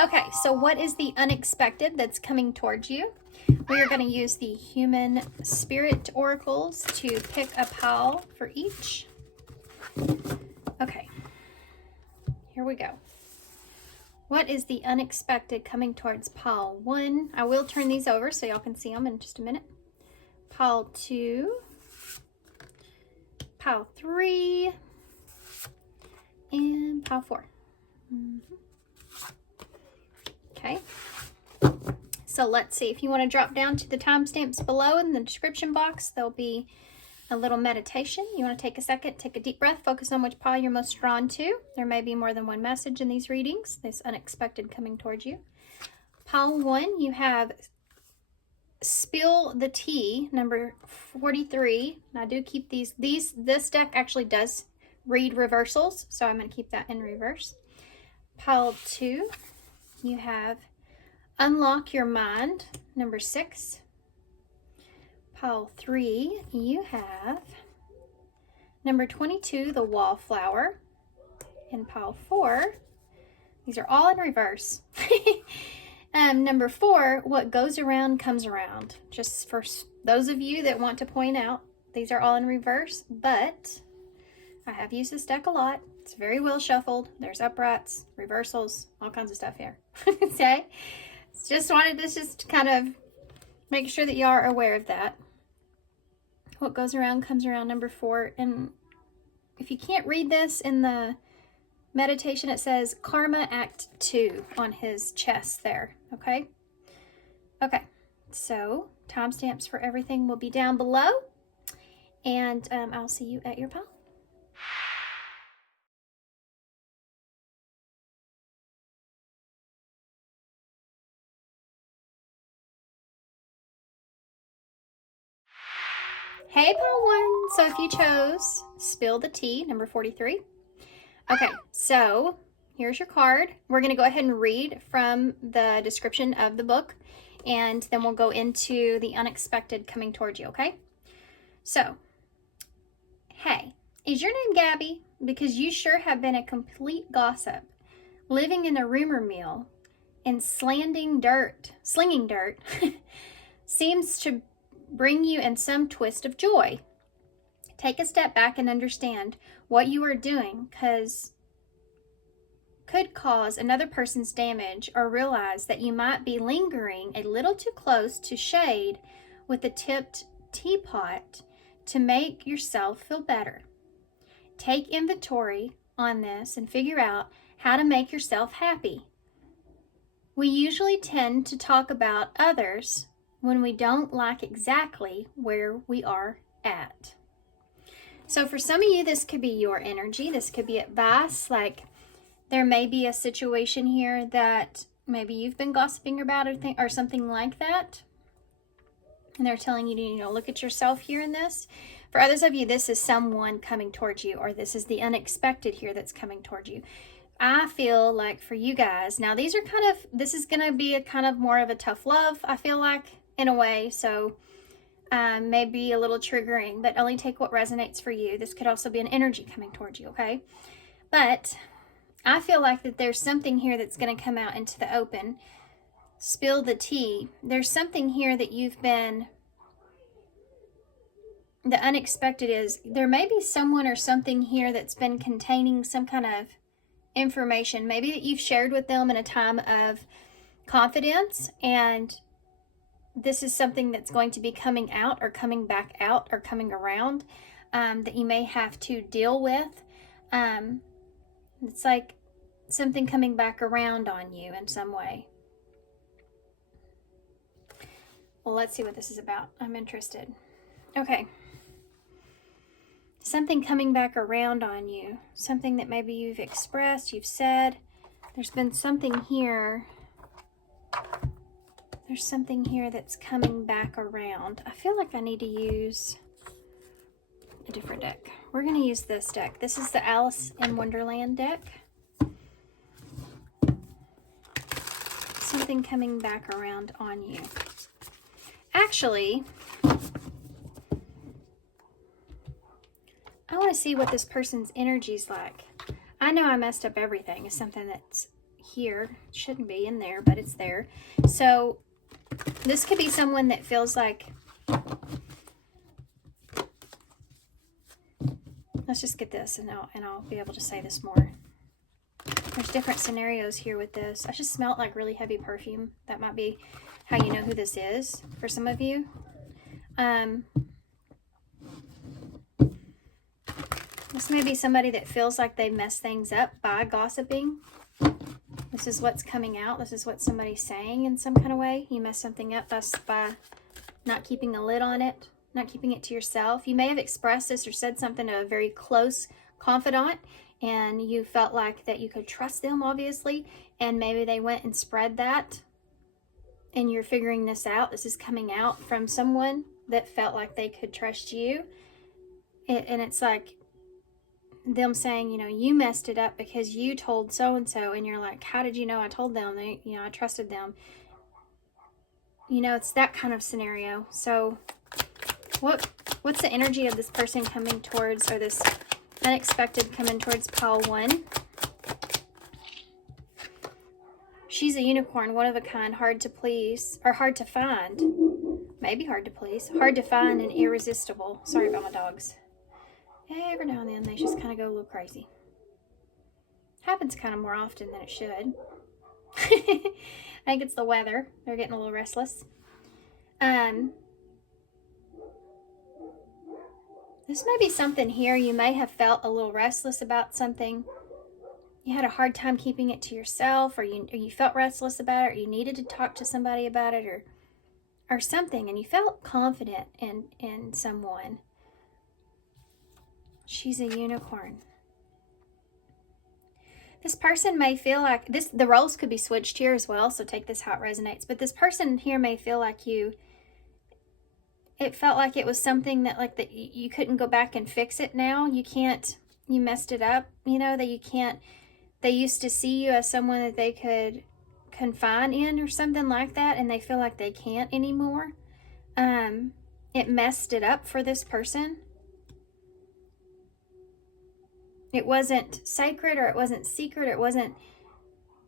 Okay, so what is the unexpected that's coming towards you? We are going to use the human spirit oracles to pick a pile for each. Okay, here we go. What is the unexpected coming towards pile 1? I will turn these over so y'all can see them in just a minute. Pile 2, pile 3, and pile 4. Okay, so let's see. If you want to drop down to the timestamps below in the description box, there'll be a little meditation. You want to take a second, take a deep breath, focus on which pile you're most drawn to. There may be more than one message in these readings, this unexpected coming towards you. Pile 1, you have Spill the Tea, number 43. And I do keep this deck actually does read reversals, so I'm going to keep that in reverse. Pile 2, you have Unlock Your Mind, number 6. Pile 3, you have number 22, the Wallflower. In pile 4, these are all in reverse. Number 4, What Goes Around Comes Around. Just for those of you that want to point out, these are all in reverse, but I have used this deck a lot. It's very well shuffled. There's uprights, reversals, all kinds of stuff here. Okay? Just wanted to just kind of make sure that you are aware of that. What goes around comes around, number 4. And if you can't read this in the meditation, it says Karma Act 2 on his chest there. Okay? Okay. So timestamps for everything will be down below. And I'll see you at your pile. Hey, pile 1. So if you chose Spill the Tea, number 43. Okay, so here's your card. We're going to go ahead and read from the description of the book, and then we'll go into the unexpected coming towards you, okay? So, hey, is your name Gabby? Because you sure have been a complete gossip, living in a rumor mill and slinging dirt seems to bring you in some twist of joy. Take a step back and understand what you are doing could cause another person's damage, or realize that you might be lingering a little too close to shade with a tipped teapot to make yourself feel better. Take inventory on this and figure out how to make yourself happy. We usually tend to talk about others when we don't like exactly where we are at. So for some of you, this could be your energy. This could be advice. Like, there may be a situation here that maybe you've been gossiping about or something like that. And they're telling you to, look at yourself here in this. For others of you, this is someone coming towards you, or this is the unexpected here that's coming towards you. I feel like for you guys, now this is going to be a kind of more of a tough love, I feel like, in a way. So maybe a little triggering, but only take what resonates for you. This could also be an energy coming towards you, okay? But I feel like that there's something here that's going to come out into the open. Spill the tea. There's something here that the unexpected is, there may be someone or something here that's been containing some kind of information, maybe that you've shared with them in a time of confidence, and this is something that's going to be coming out or coming back out or coming around that you may have to deal with. It's like something coming back around on you in some way. Well, let's see what this is about. I'm interested. Okay. Something coming back around on you. Something that maybe you've expressed, you've said. There's been something here. There's something here that's coming back around. I feel like I need to use a different deck. We're going to use this deck. This is the Alice in Wonderland deck. Something coming back around on you. Actually, I want to see what this person's energy's like. I know I messed up everything is something that's here. It shouldn't be in there, but it's there. So this could be someone that feels like, let's just get this and I'll be able to say this more. There's different scenarios here with this. I just smelled like really heavy perfume. That might be how you know who this is for some of you. This may be somebody that feels like they mess things up by gossiping. This is what's coming out. This is what somebody's saying in some kind of way. You mess something up by not keeping a lid on it, not keeping it to yourself. You may have expressed this or said something to a very close confidant, and you felt like that you could trust them, obviously, and maybe they went and spread that, and you're figuring this out. This is coming out from someone that felt like they could trust you, and it's like them saying, you know, you messed it up because you told so-and-so, and you're like, how did you know I told them? They, you know, I trusted them. You know, it's that kind of scenario. So what's the energy of this person coming towards, or this unexpected coming towards pile 1? She's a unicorn, one of a kind, hard to please, or hard to find. Maybe hard to please. Hard to find and irresistible. Sorry about my dogs. Every now and then they just kind of go a little crazy. Happens kind of more often than it should. I think it's the weather. They're getting a little restless. This may be something here. You may have felt a little restless about something. You had a hard time keeping it to yourself, or you felt restless about it, or you needed to talk to somebody about it, or something, and you felt confident in someone. She's a unicorn. This person may feel like the roles could be switched here as well, so take this how it resonates. But this person here may feel like it felt like it was something that you couldn't go back and fix it now. You can't, you messed it up, you know, that you can't, they used to see you as someone that they could confide in or something like that, and they feel like they can't anymore. It messed it up for this person. It wasn't sacred, or it wasn't secret, or it wasn't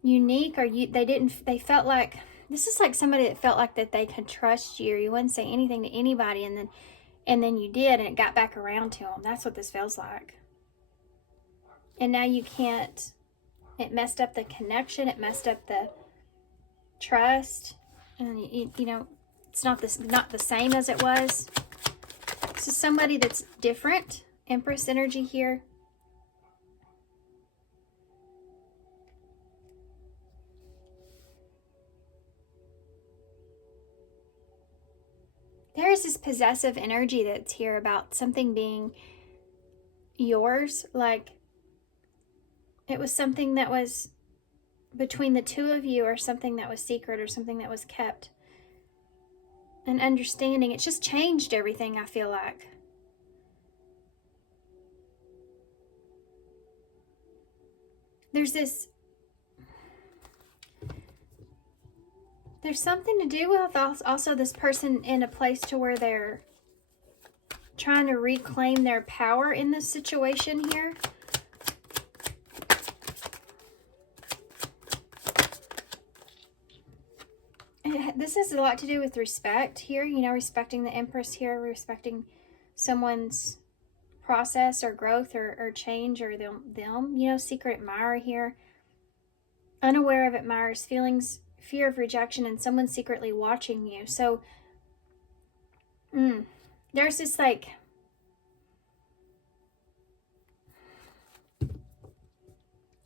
unique, or they felt like, this is like somebody that felt like that they could trust you, or you wouldn't say anything to anybody, and then you did, and it got back around to them. That's what this feels like. And now you can't, it messed up the connection, it messed up the trust, and you know, it's not the same as it was. This is somebody that's different. Empress energy here. There's this possessive energy that's here about something being yours, like it was something that was between the two of you, or something that was secret, or something that was kept. An understanding. It's just changed everything, I feel like. There's something to do with also this person in a place to where they're trying to reclaim their power in this situation here. This has a lot to do with respect here, you know, respecting the Empress here, respecting someone's process or growth or change, or them, you know, secret admirer here. Unaware of admirer's feelings, fear of rejection, and someone secretly watching you. So there's this like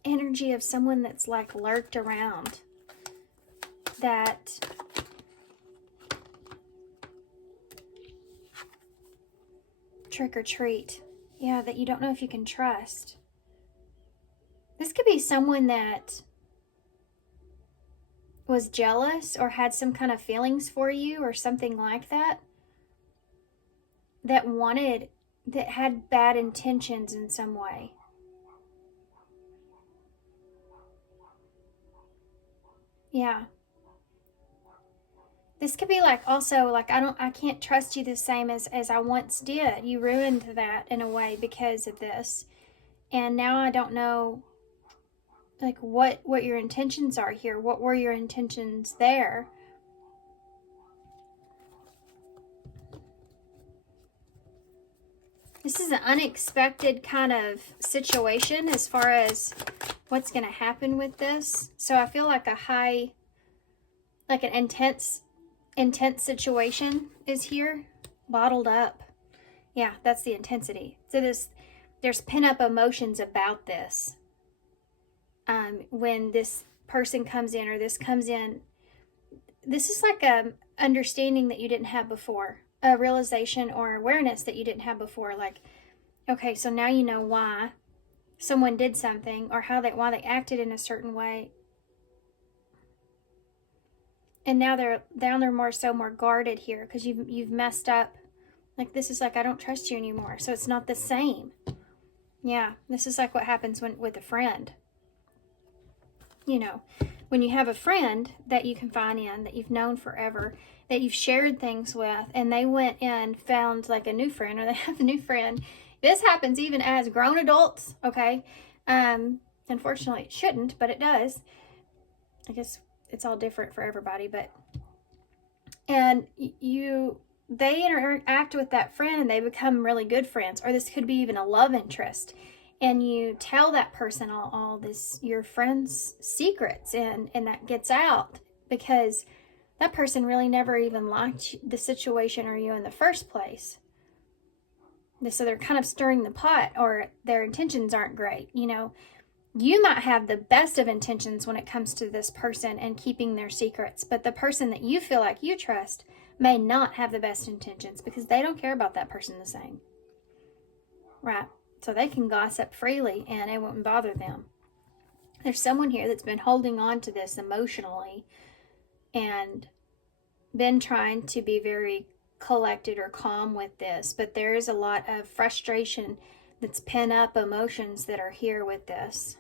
energy of someone that's like lurked around, that trick or treat, yeah, that you don't know if you can trust. This could be someone that was jealous or had some kind of feelings for you or something like that, that had bad intentions in some way. Yeah. This could be like also like, I can't trust you the same as I once did. You ruined that in a way because of this. And now I don't know like what your intentions are here. What were your intentions there? This is an unexpected kind of situation as far as what's going to happen with this. So I feel like an intense situation is here, bottled up. Yeah, that's the intensity. So there's pent-up emotions about this. When this person comes in, or this comes in, this is like a understanding that you didn't have before, a realization or awareness that you didn't have before. Like, okay, so now you know why someone did something, or why they acted in a certain way. And now they're more guarded here because you've messed up. Like, this is like, I don't trust you anymore. So it's not the same. Yeah, this is like what happens with a friend. You know, when you have a friend that you confide in, that you've known forever, that you've shared things with, and they went and found like a new friend, or they have a new friend. This happens even as grown adults, okay? Unfortunately, it shouldn't, but it does. I guess it's all different for everybody, but... And they interact with that friend, and they become really good friends, or this could be even a love interest. And you tell that person all this, your friend's secrets, and that gets out because that person really never even liked the situation or you in the first place. So they're kind of stirring the pot, or their intentions aren't great. You know, you might have the best of intentions when it comes to this person and keeping their secrets, but the person that you feel like you trust may not have the best intentions because they don't care about that person the same. Right? So they can gossip freely and it won't bother them. There's someone here that's been holding on to this emotionally and been trying to be very collected or calm with this, but there is a lot of frustration that's pent up emotions that are here with this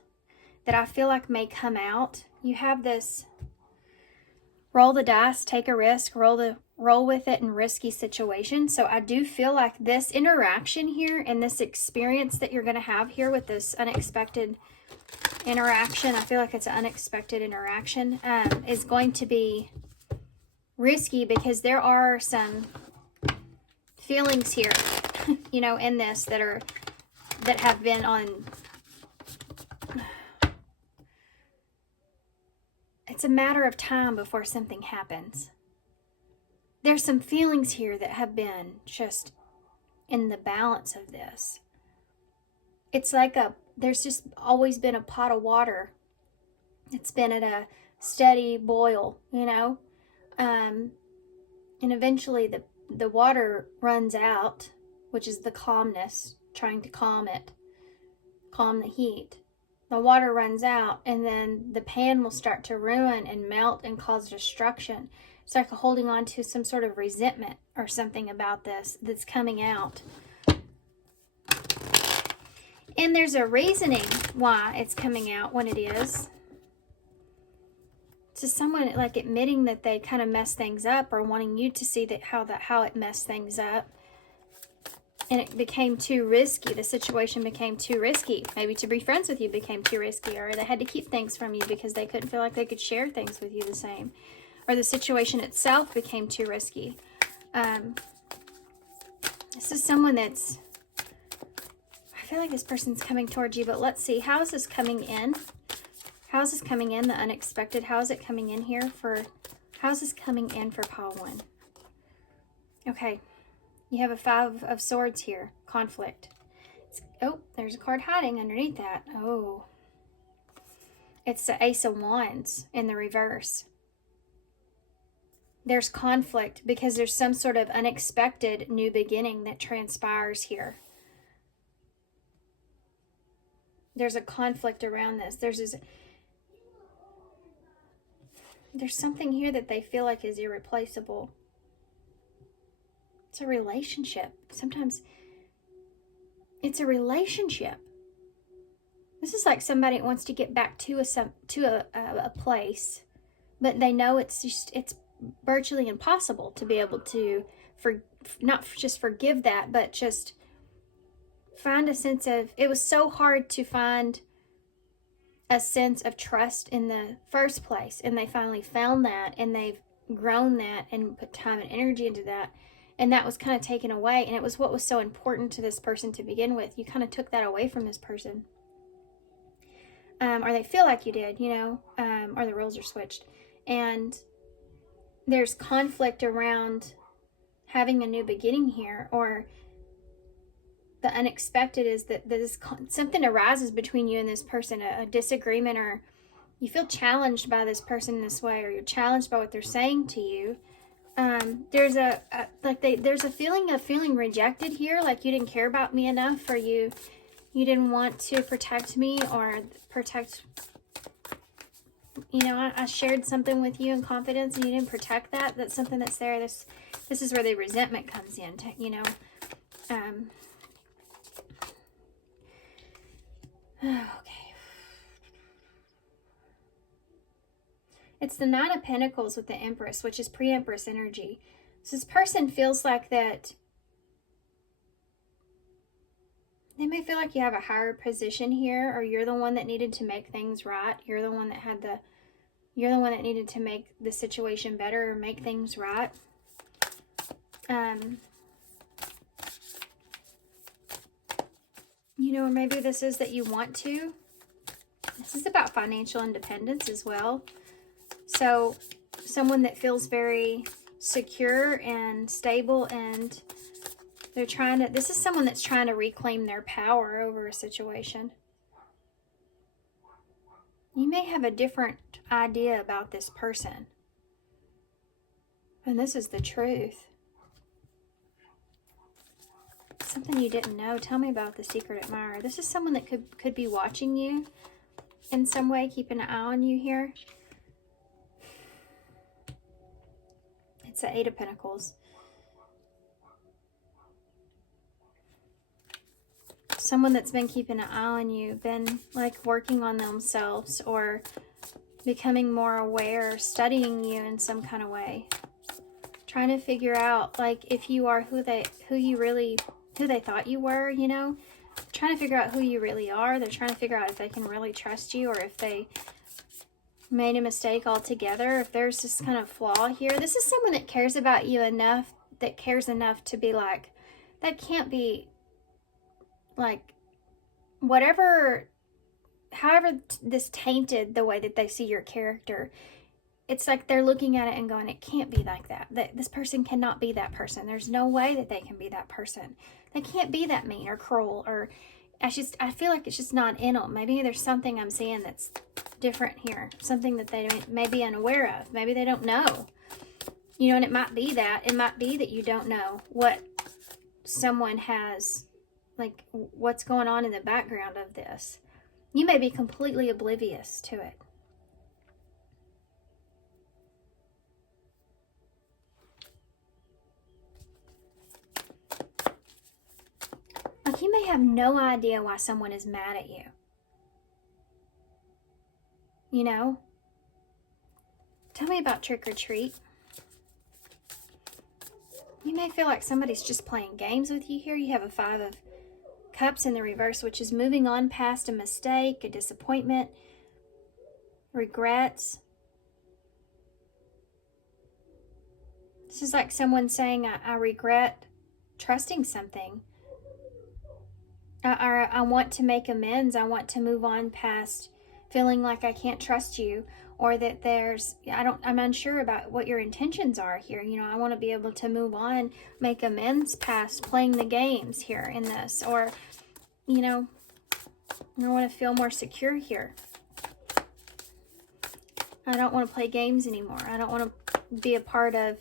that I feel like may come out. You have this roll the dice, take a risk, roll with it in risky situations. So I do feel like this interaction here and this experience that you're going to have here with this unexpected interaction, I feel like it's an unexpected interaction, is going to be risky because there are some feelings here, you know, in this that have been on. It's a matter of time before something happens. There's some feelings here that have been just in the balance of this. It's like there's just always been a pot of water. It's been at a steady boil, you know, and eventually the water runs out, which is the calmness, trying to calm the heat. The water runs out, and then the pan will start to ruin and melt and cause destruction. It's like holding on to some sort of resentment or something about this that's coming out. And there's a reasoning why it's coming out when it is. To someone like admitting that they kind of messed things up, or wanting you to see how it messed things up. And it became too risky. The situation became too risky. Maybe to be friends with you became too risky, or they had to keep things from you because they couldn't feel like they could share things with you the same. Or the situation itself became too risky. This is someone that's... I feel like this person's coming towards you, but let's see. How is this coming in? How is this coming in? The unexpected. How is it coming in here for... How is this coming in for pile 1? Okay. You have a 5 of Swords here. Conflict. Oh, there's a card hiding underneath that. Oh. It's the Ace of Wands in the reverse. There's conflict because there's some sort of unexpected new beginning that transpires here. There's a conflict around this. There's something here that they feel like is irreplaceable. It's a relationship. Sometimes it's a relationship. This is like somebody that wants to get back to a place, but they know it's virtually impossible to be able to not just forgive that, but just find a sense of, it was so hard to find a sense of trust in the first place, and they finally found that, and they've grown that and put time and energy into that, and that was kind of taken away, and it was what was so important to this person to begin with. You kind of took that away from this person, or they feel like you did, you know, or the roles are switched, and there's conflict around having a new beginning here, or the unexpected is that something arises between you and this person, a disagreement, or you feel challenged by this person in this way, or you're challenged by what they're saying to you. There's there's a feeling of feeling rejected here, like you didn't care about me enough, or you didn't want to protect me or protect, you know, I shared something with you in confidence and you didn't protect that. That's something that's there. This is where the resentment comes in, you know. Okay. It's the Nine of Pentacles with the Empress, which is pre-Empress energy. So this person feels like that they may feel like you have a higher position here, or you're the one that needed to make things right. You're the one that needed to make the situation better or make things right. You know, or maybe this is that you want to. This is about financial independence as well. So someone that feels very secure and stable, and they're trying to, this is someone that's trying to reclaim their power over a situation. You may have a different idea about this person, and this is the truth. Something you didn't know. Tell me about the secret admirer. This is someone that could be watching you in some way, keeping an eye on you here. It's the Eight of Pentacles. Someone that's been keeping an eye on you, been like working on themselves or becoming more aware, studying you in some kind of way. Trying to figure out like if you are who they thought you were, you know. Trying to figure out who you really are. They're trying to figure out if they can really trust you, or if they made a mistake altogether, if there's this kind of flaw here. This is someone that cares about you enough, that cares enough to be like, that can't be like, whatever, however this tainted the way that they see your character, it's like they're looking at it and going, it can't be like that. This person cannot be that person. There's no way that they can be that person. They can't be that mean or cruel, or I feel like it's just not in them. Maybe there's something I'm seeing that's different here. Something that they may be unaware of. Maybe they don't know. You know, and it might be that. It might be that you don't know what someone has, like what's going on in the background of this. You may be completely oblivious to it. Like you may have no idea why someone is mad at you. You know? Tell me about trick or treat. You may feel like somebody's just playing games with you here. You have a Five of Cups in the reverse, which is moving on past a mistake, a disappointment, regrets. This is like someone saying, I regret trusting something. I want to make amends. I want to move on past feeling like I can't trust you, or that I'm unsure about what your intentions are here. You know, I want to be able to move on, make amends past playing the games here in this, or, you know, I want to feel more secure here. I don't want to play games anymore. I don't want to be a part of,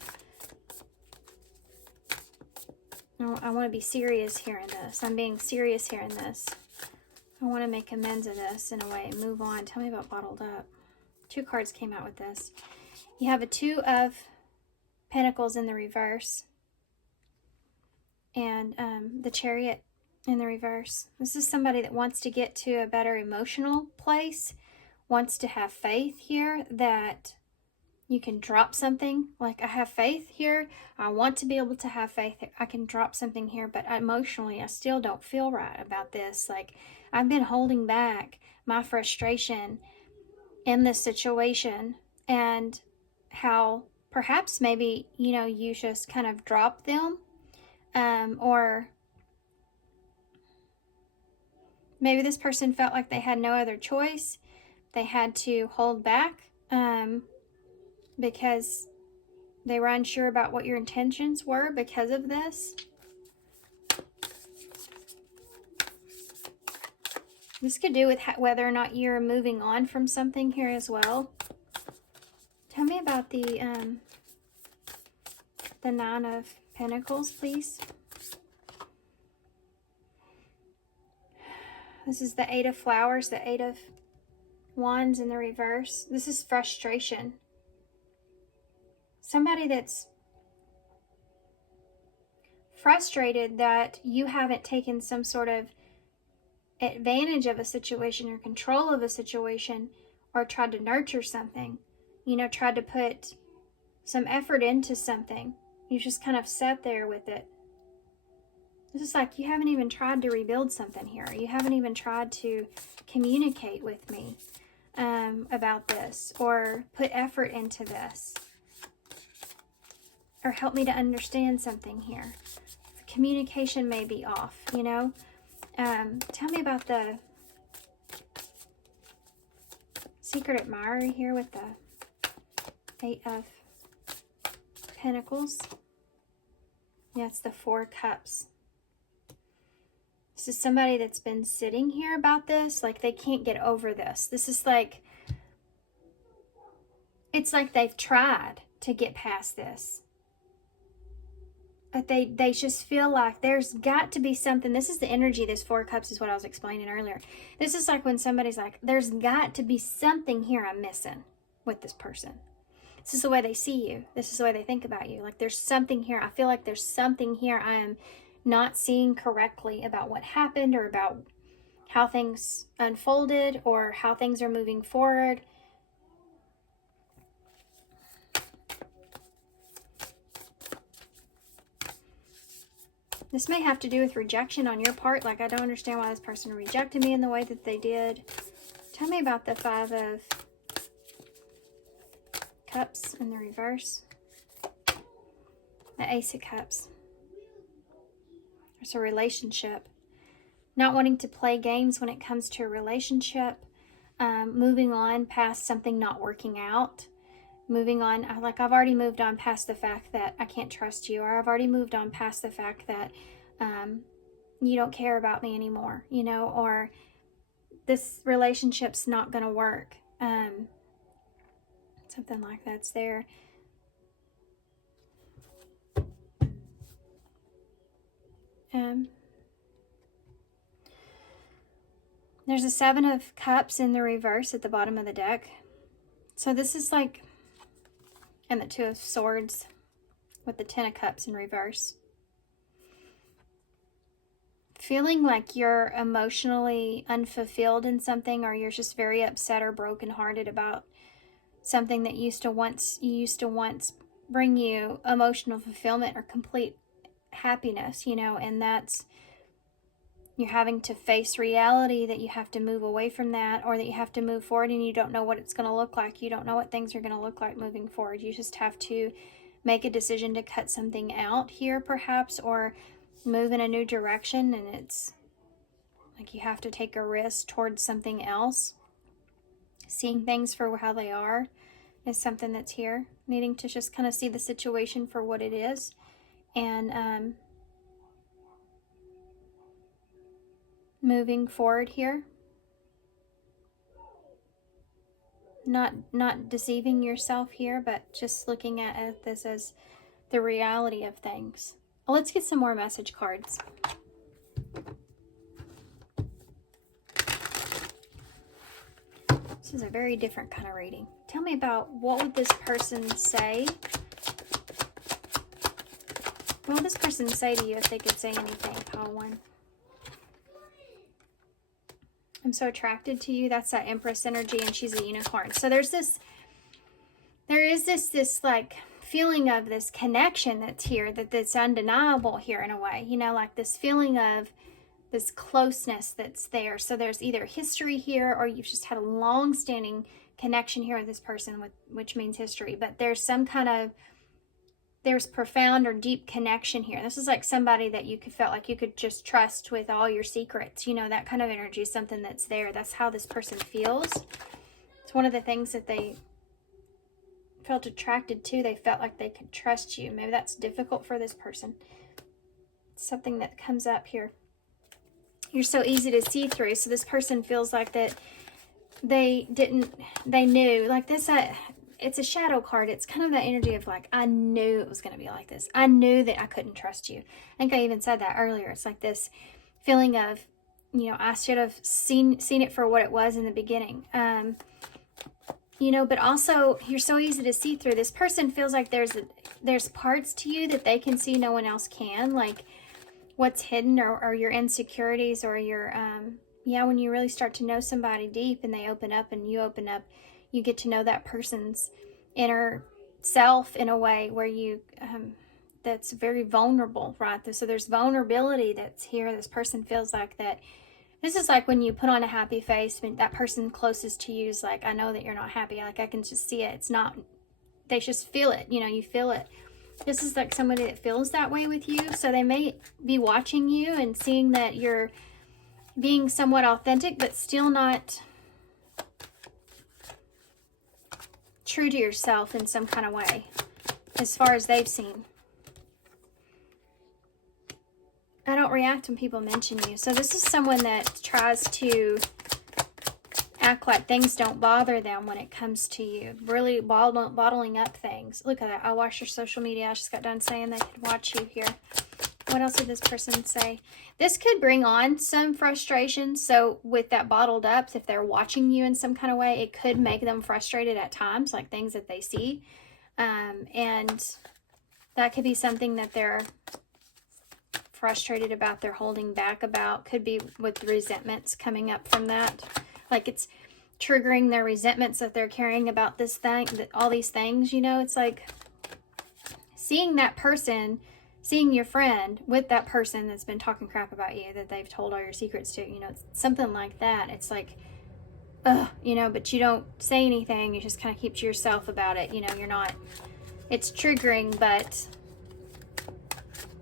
I want to be serious here in this. I'm being serious here in this. I want to make amends of this in a way and move on. Tell me about bottled up. Two cards came out with this. You have a Two of Pentacles in the reverse, and the Chariot in the reverse. This is somebody that wants to get to a better emotional place, wants to have faith here that You can drop something. Like, I have faith here. I want to be able to have faith. I can drop something here, but emotionally, I still don't feel right about this. Like, I've been holding back my frustration in this situation, and how perhaps maybe, you know, you just kind of drop them, or maybe this person felt like they had no other choice. They had to hold back because they were unsure about what your intentions were because of this. This could do with whether or not you're moving on from something here as well. Tell me about the Nine of Pentacles, please. This is the Eight of Flowers, the Eight of Wands in the reverse. This is frustration. Somebody that's frustrated that you haven't taken some sort of advantage of a situation or control of a situation, or tried to nurture something, you know, tried to put some effort into something. You just kind of sat there with it. This is like you haven't even tried to rebuild something here. You haven't even tried to communicate with me about this, or put effort into this, or help me to understand something here. The communication may be off, you know. Tell me about the secret admirer here with the Eight of Pentacles. Yeah, it's the Four Cups. This is somebody that's been sitting here about this, like they can't get over this. This is like, it's like they've tried to get past this, but they just feel like there's got to be something. This is the energy, this Four Cups is what I was explaining earlier. This is like when somebody's like, there's got to be something here I'm missing with this person. This is the way they see you. This is the way they think about you. Like, there's something here. I feel like there's something here I am not seeing correctly about what happened, or about how things unfolded, or how things are moving forward. This may have to do with rejection on your part. Like, I don't understand why this person rejected me in the way that they did. Tell me about the Five of Cups in the reverse. The Ace of Cups. There's a relationship. Not wanting to play games when it comes to a relationship. Moving on past something not working out. Moving on, like I've already moved on past the fact that I can't trust you, or I've already moved on past the fact that you don't care about me anymore, you know, or this relationship's not going to work. Something like that's there. There's a Seven of Cups in the reverse at the bottom of the deck. So this is like, and the Two of Swords with the Ten of Cups in reverse. Feeling like you're emotionally unfulfilled in something, or you're just very upset or brokenhearted about something that used to once bring you emotional fulfillment or complete happiness, you know, and that's, you're having to face reality that you have to move away from that, or that you have to move forward, and you don't know what it's going to look like. You don't know what things are going to look like moving forward. You just have to make a decision to cut something out here perhaps, or move in a new direction, and it's like you have to take a risk towards something else. Seeing things for how they are is something that's here. Needing to just kind of see the situation for what it is, and moving forward here. Not deceiving yourself here, but just looking at this as the reality of things. Let's get some more message cards. This is a very different kind of reading. Tell me about, what would this person say? What would this person say to you if they could say anything, pile one? I'm so attracted to you. That's that Empress energy, and she's a unicorn. So there's there is this like feeling of this connection that's here, that's undeniable here in a way, you know, like this feeling of this closeness that's there. So there's either history here, or you've just had a long-standing connection here with this person, which means history, but there's profound or deep connection here. This is like somebody that you felt like you could just trust with all your secrets, you know, that kind of energy is something that's there. That's how this person feels. It's one of the things that they felt attracted to. They felt like they could trust you. Maybe that's difficult for this person. It's something that comes up here. You're so easy to see through. So this person feels like that they knew, like this, it's a shadow card. It's kind of that energy of like, I knew it was going to be like this. I knew that I couldn't trust you. I think I even said that earlier. It's like this feeling of, you know, I should have seen it for what it was in the beginning. You know, but also you're so easy to see through. This person feels like there's parts to you that they can see no one else can, like what's hidden, or your insecurities, or your when you really start to know somebody deep and they open up and you open up, you get to know that person's inner self in a way where you that's very vulnerable, right? So there's vulnerability that's here. This person feels like that. This is like when you put on a happy face, when that person closest to you is like, I know that you're not happy. Like, I can just see it. It's not, they just feel it. You know, you feel it. This is like somebody that feels that way with you. So they may be watching you and seeing that you're being somewhat authentic, but still not true to yourself in some kind of way, as far as they've seen. I don't react when people mention you. So this is someone that tries to act like things don't bother them when it comes to you. Really bottling up things. Look at that. I watched your social media. I just got done saying they could watch you here. What else did this person say? This could bring on some frustration. So with that bottled up, if they're watching you in some kind of way, it could make them frustrated at times, like things that they see. And that could be something that they're frustrated about, they're holding back about. Could be with resentments coming up from that, like it's triggering their resentments that they're carrying about this thing, all these things, you know. It's like seeing that person, seeing your friend with that person that's been talking crap about you, that they've told all your secrets to, you know. It's something like that. It's like, you know, but you don't say anything, you just kind of keep to yourself about it, you know. You're not, it's triggering, but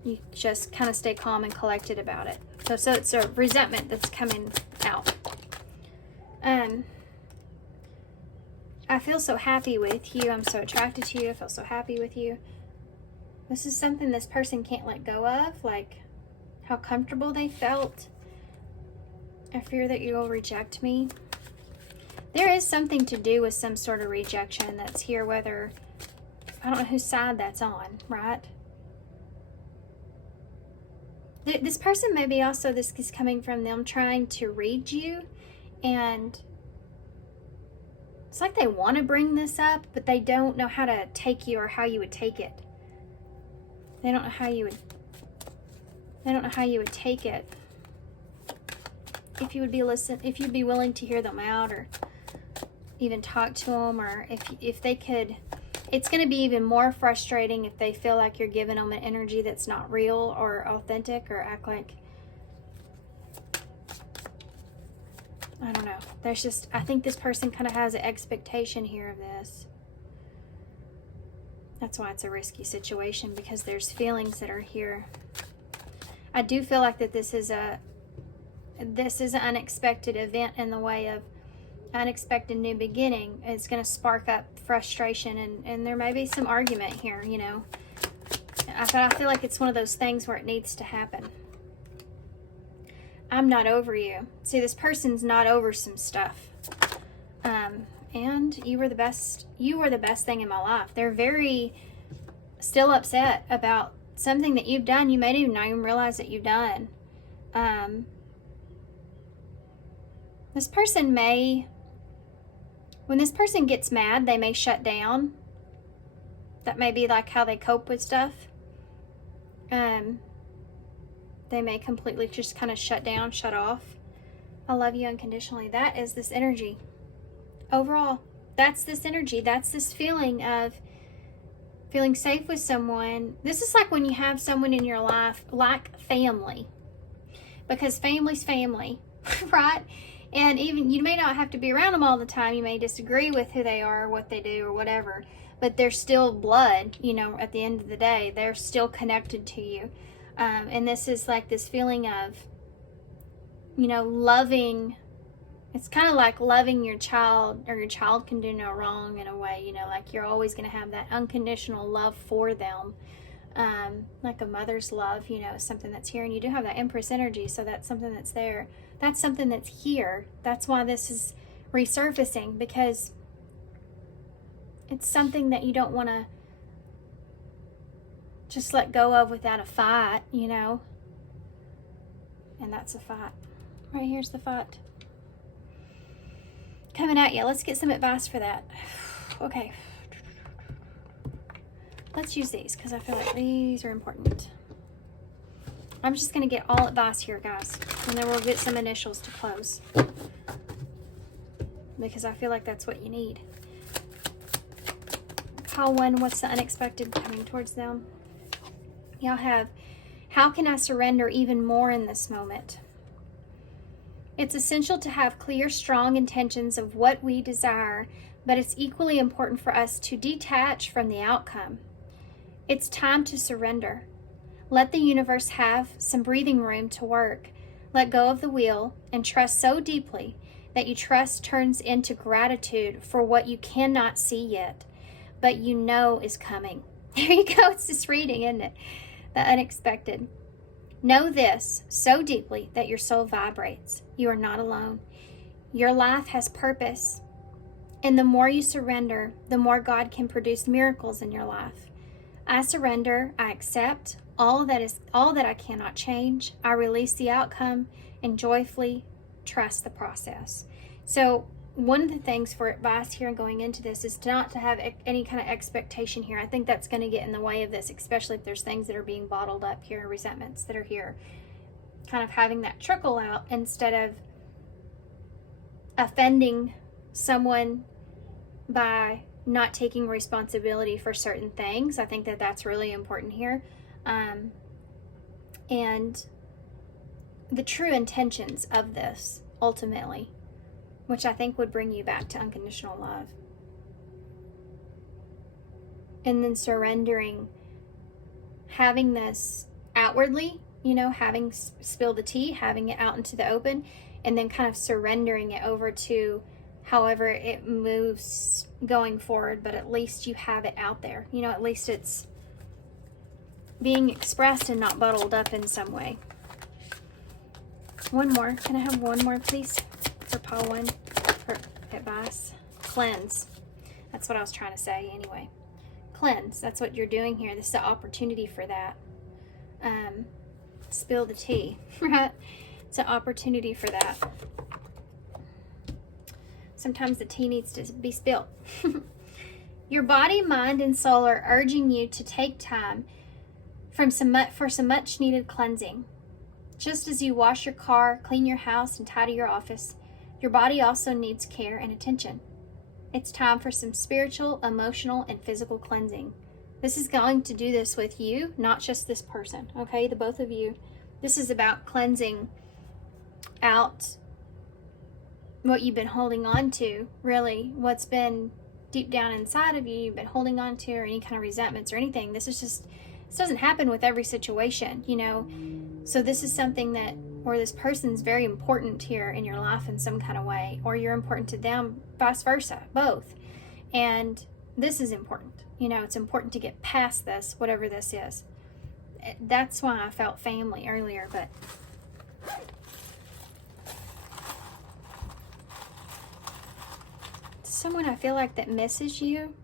you just kind of stay calm and collected about it. So it's a resentment that's coming out. I feel so happy with you. I'm so attracted to you. I feel so happy with you. This is something this person can't let go of, like how comfortable they felt. I fear that you will reject me. There is something to do with some sort of rejection that's here, whether, I don't know whose side that's on, right? This person maybe also, this is coming from them trying to read you, and it's like they want to bring this up, but they don't know how to take you or how you would take it. They don't know how you would take it. If you would if you'd be willing to hear them out, or even talk to them, or if they could. It's going to be even more frustrating if they feel like you're giving them an energy that's not real or authentic, or act like, I don't know. There's just, I think this person kind of has an expectation here of this. That's why it's a risky situation, because there's feelings that are here. I do feel like that this is an unexpected event in the way of unexpected new beginning. It's going to spark up frustration, and there may be some argument here, you know. I feel like it's one of those things where it needs to happen. I'm not over you. See, this person's not over some stuff. And you were the best thing in my life. They're very still upset about something that you've done. You may not even realize that you've done. This person may, when this person gets mad, they may shut down. That may be like how they cope with stuff. They may completely just kind of shut down, shut off. I love you unconditionally. That is this energy. Overall, That's this energy. That's this feeling of feeling safe with someone. This is like when you have someone in your life like family, because family's family, right? And even you may not have to be around them all the time. You may disagree with who they are or what they do or whatever, but they're still blood, you know, at the end of the day. They're still connected to you. And this is like this feeling of, you know, loving. It's kind of like loving your child, or your child can do no wrong in a way, you know, like you're always going to have that unconditional love for them. Like a mother's love, you know, something that's here. And you do have that Empress energy, so that's something that's there. That's something that's here. That's why this is resurfacing, because it's something that you don't want to just let go of without a fight, you know. And that's a fight. Right here's the fight coming at you. Let's get some advice for that. Okay. Let's use these, because I feel like these are important. I'm just going to get all advice here, guys. And then we'll get some initials to close, because I feel like that's what you need. Call one, what's the unexpected coming towards them? Y'all have, how can I surrender even more in this moment? It's essential to have clear, strong intentions of what we desire, but it's equally important for us to detach from the outcome. It's time to surrender. Let the universe have some breathing room to work. Let go of the wheel and trust so deeply that your trust turns into gratitude for what you cannot see yet, but you know is coming. There you go. It's this reading, isn't it? The unexpected. Know this so deeply that your soul vibrates. You are not alone. Your life has purpose. And the more you surrender, the more God can produce miracles in your life. I surrender, I accept all that I cannot change. I release the outcome and joyfully trust the process. So one of the things for advice here and going into this is not to have any kind of expectation here. I think that's going to get in the way of this, especially if there's things that are being bottled up here, resentments that are here. Kind of having that trickle out instead of offending someone by not taking responsibility for certain things. I think that that's really important here. And the true intentions of this, ultimately, which I think would bring you back to unconditional love. And then surrendering, having this outwardly, you know, having spilled the tea, having it out into the open, and then kind of surrendering it over to however it moves going forward, but at least you have it out there. You know, at least it's being expressed and not bottled up in some way. One more. Can I have one more, please? For Paul 1, for advice. Cleanse. That's what I was trying to say anyway. Cleanse. That's what you're doing here. This is the opportunity for that. Spill the tea, right? It's an opportunity for that. Sometimes the tea needs to be spilled. Your body, mind, and soul are urging you to take time for some much needed cleansing. Just as you wash your car, clean your house, and tidy your office, your body also needs care and attention. It's time for some spiritual, emotional, and physical cleansing. This is going to do this with you, not just this person, okay? The both of you. This is about cleansing out what you've been holding on to, really, what's been deep down inside of you, you've been holding on to, or any kind of resentments or anything. This doesn't happen with every situation, you know? So this is something that, or this person's very important here in your life in some kind of way, or you're important to them, vice versa, both. And this is important. You know, it's important to get past this, whatever this is. That's why I felt family earlier, but someone I feel like that misses you,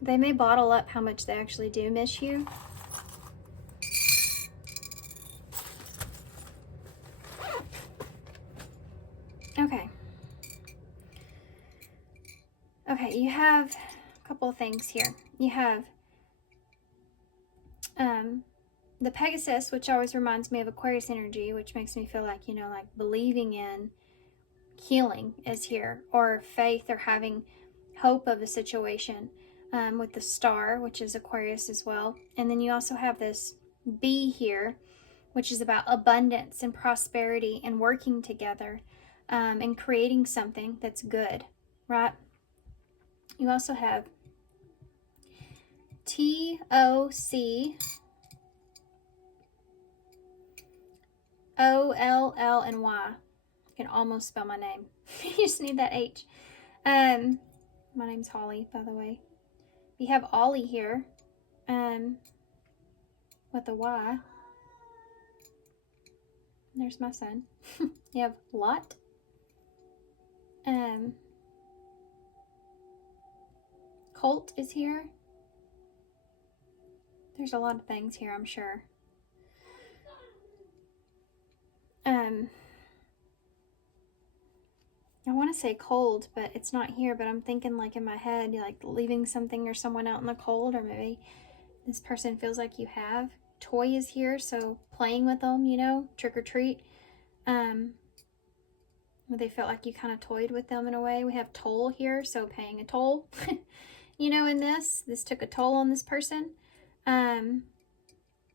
they may bottle up how much they actually do miss you. Okay, you have a couple of things here. You have the Pegasus, which always reminds me of Aquarius energy, which makes me feel like, you know, like believing in, healing is here, or faith, or having hope of a situation, with the star, which is Aquarius as well. And then you also have this bee here, which is about abundance and prosperity and working together, and creating something that's good, right? You also have TOCOLL and Y. I can almost spell my name. You just need that H. My name's Holly, by the way. We have Ollie here, with a Y. There's my son. You have Lot. Colt is here. There's a lot of things here, I'm sure. I want to say cold, but it's not here. But I'm thinking, like, in my head, like leaving something or someone out in the cold, or maybe this person feels like you have. Toy is here, so playing with them, you know, trick or treat. They felt like you kind of toyed with them in a way. We have toll here, so paying a toll. You know, in this took a toll on this person.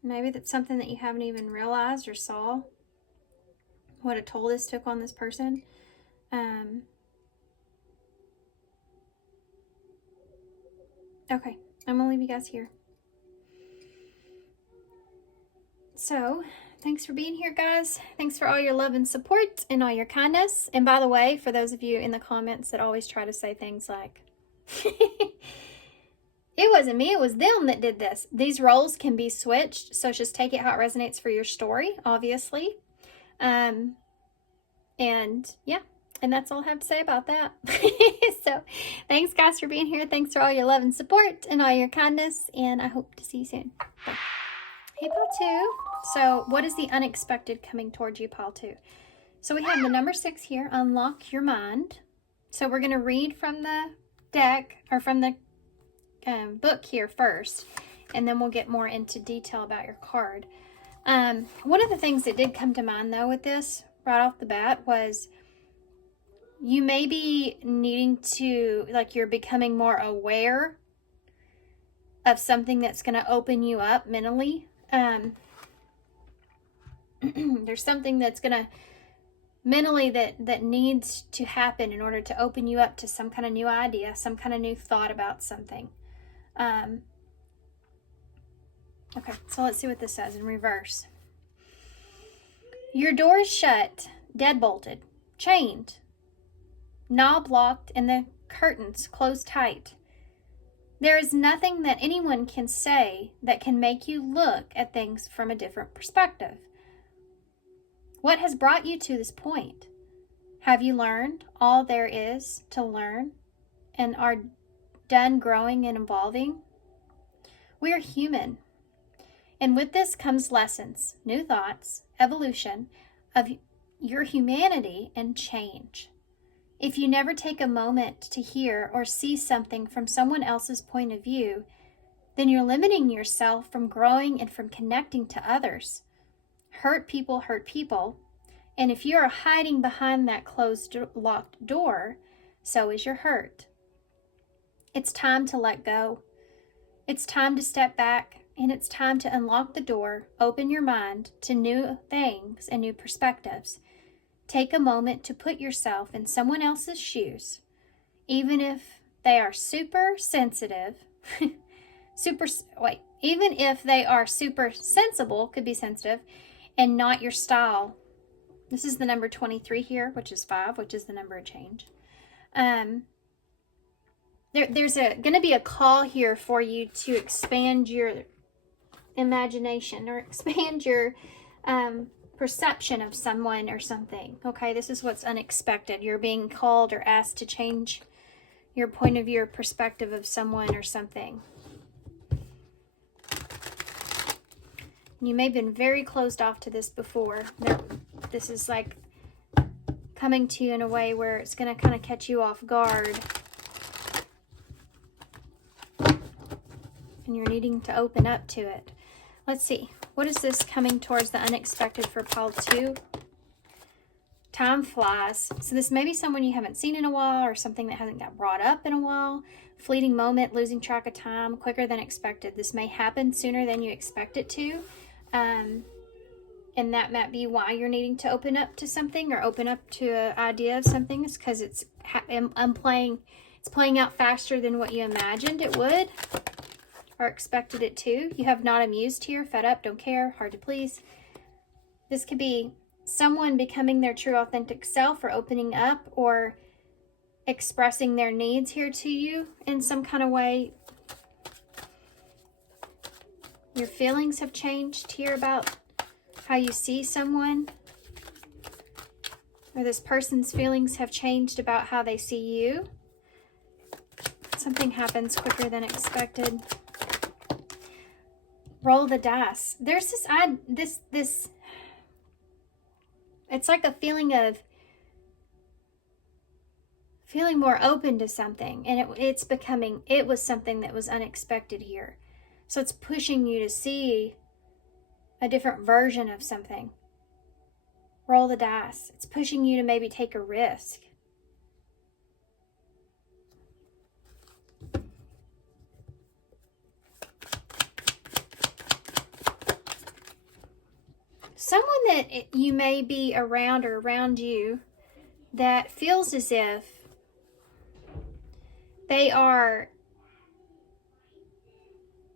Maybe that's something that you haven't even realized or saw, what a toll this took on this person. Okay, I'm gonna leave you guys here. So, thanks for being here, guys. Thanks for all your love and support and all your kindness. And by the way, for those of you in the comments that always try to say things like, it wasn't me, it was them that did this. These roles can be switched, so just take it how it resonates for your story, obviously. And yeah, and that's all I have to say about that. So, thanks, guys, for being here. Thanks for all your love and support and all your kindness, and I hope to see you soon. Bye. Hey, Pile 2. So, what is the unexpected coming towards you, Pile 2? So, we have the number 6 here, unlock your mind. So, we're going to read from the deck, or from the book here first, and then we'll get more into detail about your card. One of the things that did come to mind, though, with this, right off the bat, was you may be needing to, like, you're becoming more aware of something that's going to open you up mentally. There's something that's going to mentally that needs to happen in order to open you up to some kind of new idea, some kind of new thought about something. Okay, so let's see what this says in reverse. Your door is shut, deadbolted, chained, knob locked, and the curtains closed tight. There is nothing that anyone can say that can make you look at things from a different perspective. What has brought you to this point? Have you learned all there is to learn and are done growing and evolving? We are human, and with this comes lessons, new thoughts, evolution of your humanity, and change. If you never take a moment to hear or see something from someone else's point of view, then you're limiting yourself from growing and from connecting to others. Hurt people, and if you are hiding behind that closed, locked door, so is your hurt. It's time to let go. It's time to step back, and it's time to unlock the door, open your mind to new things and new perspectives. Take a moment to put yourself in someone else's shoes, even if they are super sensitive, even if they are super sensible, could be sensitive, and not your style. This is the number 23 here, which is 5, which is the number of change. There's going to be a call here for you to expand your imagination, or expand your perception of someone or something. Okay, this is what's unexpected. You're being called or asked to change your point of view or perspective of someone or something. You may have been very closed off to this before. This is like coming to you in a way where it's going to kind of catch you off guard. And you're needing to open up to it. Let's see. What is this coming towards the unexpected for Pile 2? Time flies. So this may be someone you haven't seen in a while, or something that hasn't got brought up in a while. Fleeting moment, losing track of time, quicker than expected. This may happen sooner than you expect it to. And that might be why you're needing to open up to something, or open up to an idea of something. It's because it's playing out faster than what you imagined it would, or expected it to. You have not amused here, fed up, don't care, hard to please. This could be someone becoming their true authentic self, or opening up, or expressing their needs here to you in some kind of way. Your feelings have changed here about how you see someone, or this person's feelings have changed about how they see you. Something happens quicker than expected. Roll the dice. There's this it's like a feeling of feeling more open to something, and it was something that was unexpected here. So it's pushing you to see a different version of something. Roll the dice. It's pushing you to maybe take a risk. Someone that you may be around, or around you, that feels as if they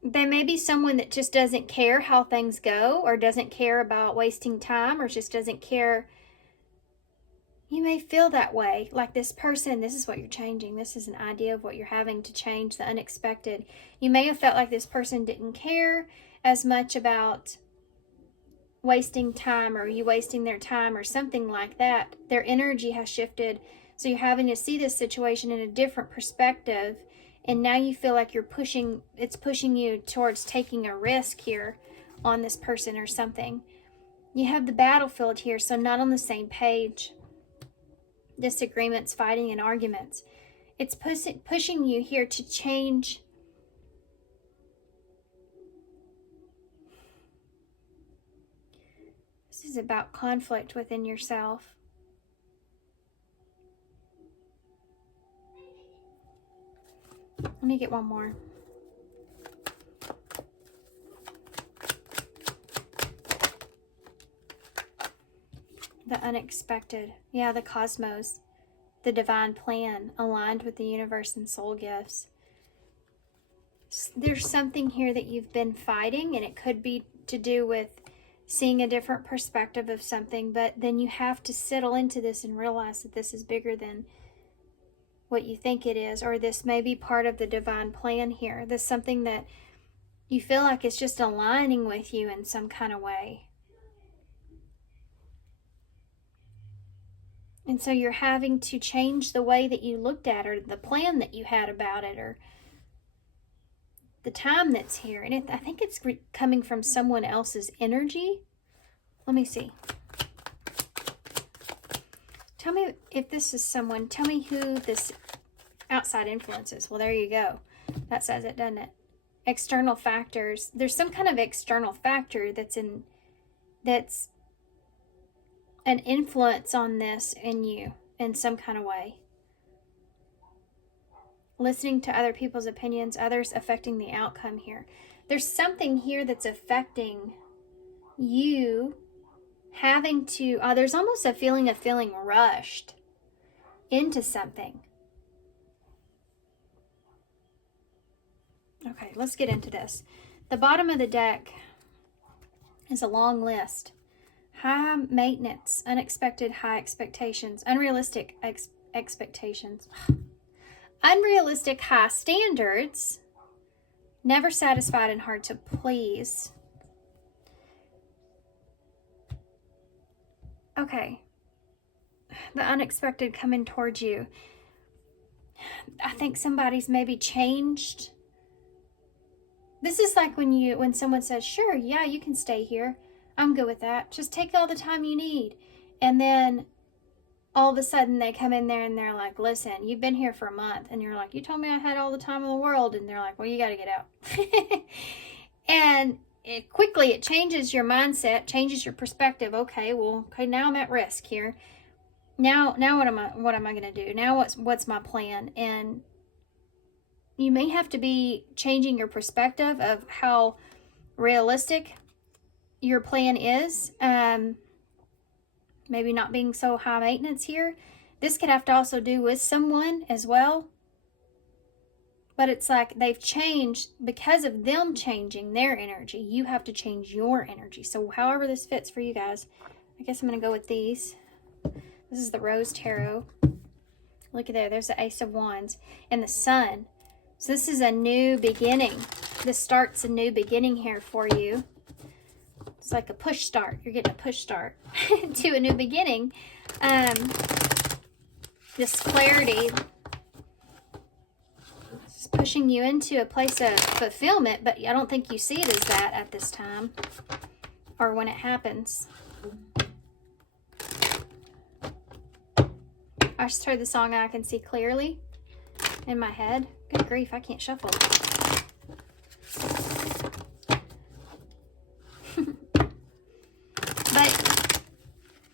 may be someone that just doesn't care how things go, or doesn't care about wasting time, or just doesn't care. You may feel that way, like this person. This is what you're changing. This is an idea of what you're having to change, the unexpected. You may have felt like this person didn't care as much about wasting time, or you wasting their time, or something like that. Their energy has shifted, so you're having to see this situation in a different perspective, and now you feel like it's pushing you towards taking a risk here on this person or something. You have the battlefield here, so not on the same page. Disagreements, fighting, and arguments. It's pushing you here to change. This is about conflict within yourself. Let me get one more. The unexpected. Yeah, the cosmos. The divine plan aligned with the universe and soul gifts. There's something here that you've been fighting, and it could be to do with seeing a different perspective of something, but then you have to settle into this and realize that this is bigger than what you think it is, or this may be part of the divine plan here. This is something that you feel like it's just aligning with you in some kind of way. And so you're having to change the way that you looked at it, or the plan that you had about it, or the time that's here. And I think it's coming from someone else's energy. Let me see. Tell me if this is someone. Tell me who this outside influence is. Well, there you go. That says it, doesn't it? External factors. There's some kind of external factor that's an influence on this in you in some kind of way. Listening to other people's opinions, others affecting the outcome here. There's something here that's affecting you having to, there's almost a feeling of feeling rushed into something. Okay, let's get into this. The bottom of the deck is a long list. High maintenance, unexpected high expectations, unrealistic expectations. Unrealistic high standards, never satisfied and hard to please. Okay. The unexpected coming towards you. I think somebody's maybe changed. This is like when someone says, sure, yeah, you can stay here. I'm good with that. Just take all the time you need. And then all of a sudden they come in there and they're like, listen, you've been here for a month. And you're like, you told me I had all the time in the world. And they're like, well, you got to get out. And it changes your mindset, changes your perspective. Okay, now I'm at risk here. Now what am I going to do? Now what's my plan? And you may have to be changing your perspective of how realistic your plan is. Maybe not being so high maintenance here. This could have to also do with someone as well. But it's like they've changed because of them changing their energy. You have to change your energy. So however this fits for you guys, I guess I'm going to go with these. This is the Rose Tarot. Look at there. There's the Ace of Wands and the Sun. So this is a new beginning. This starts a new beginning here for you. It's like a push start. You're getting a push start to a new beginning. This clarity is pushing you into a place of fulfillment, but I don't think you see it as that at this time or when it happens. I just heard the song I Can See Clearly in my head. Good grief, I can't shuffle. But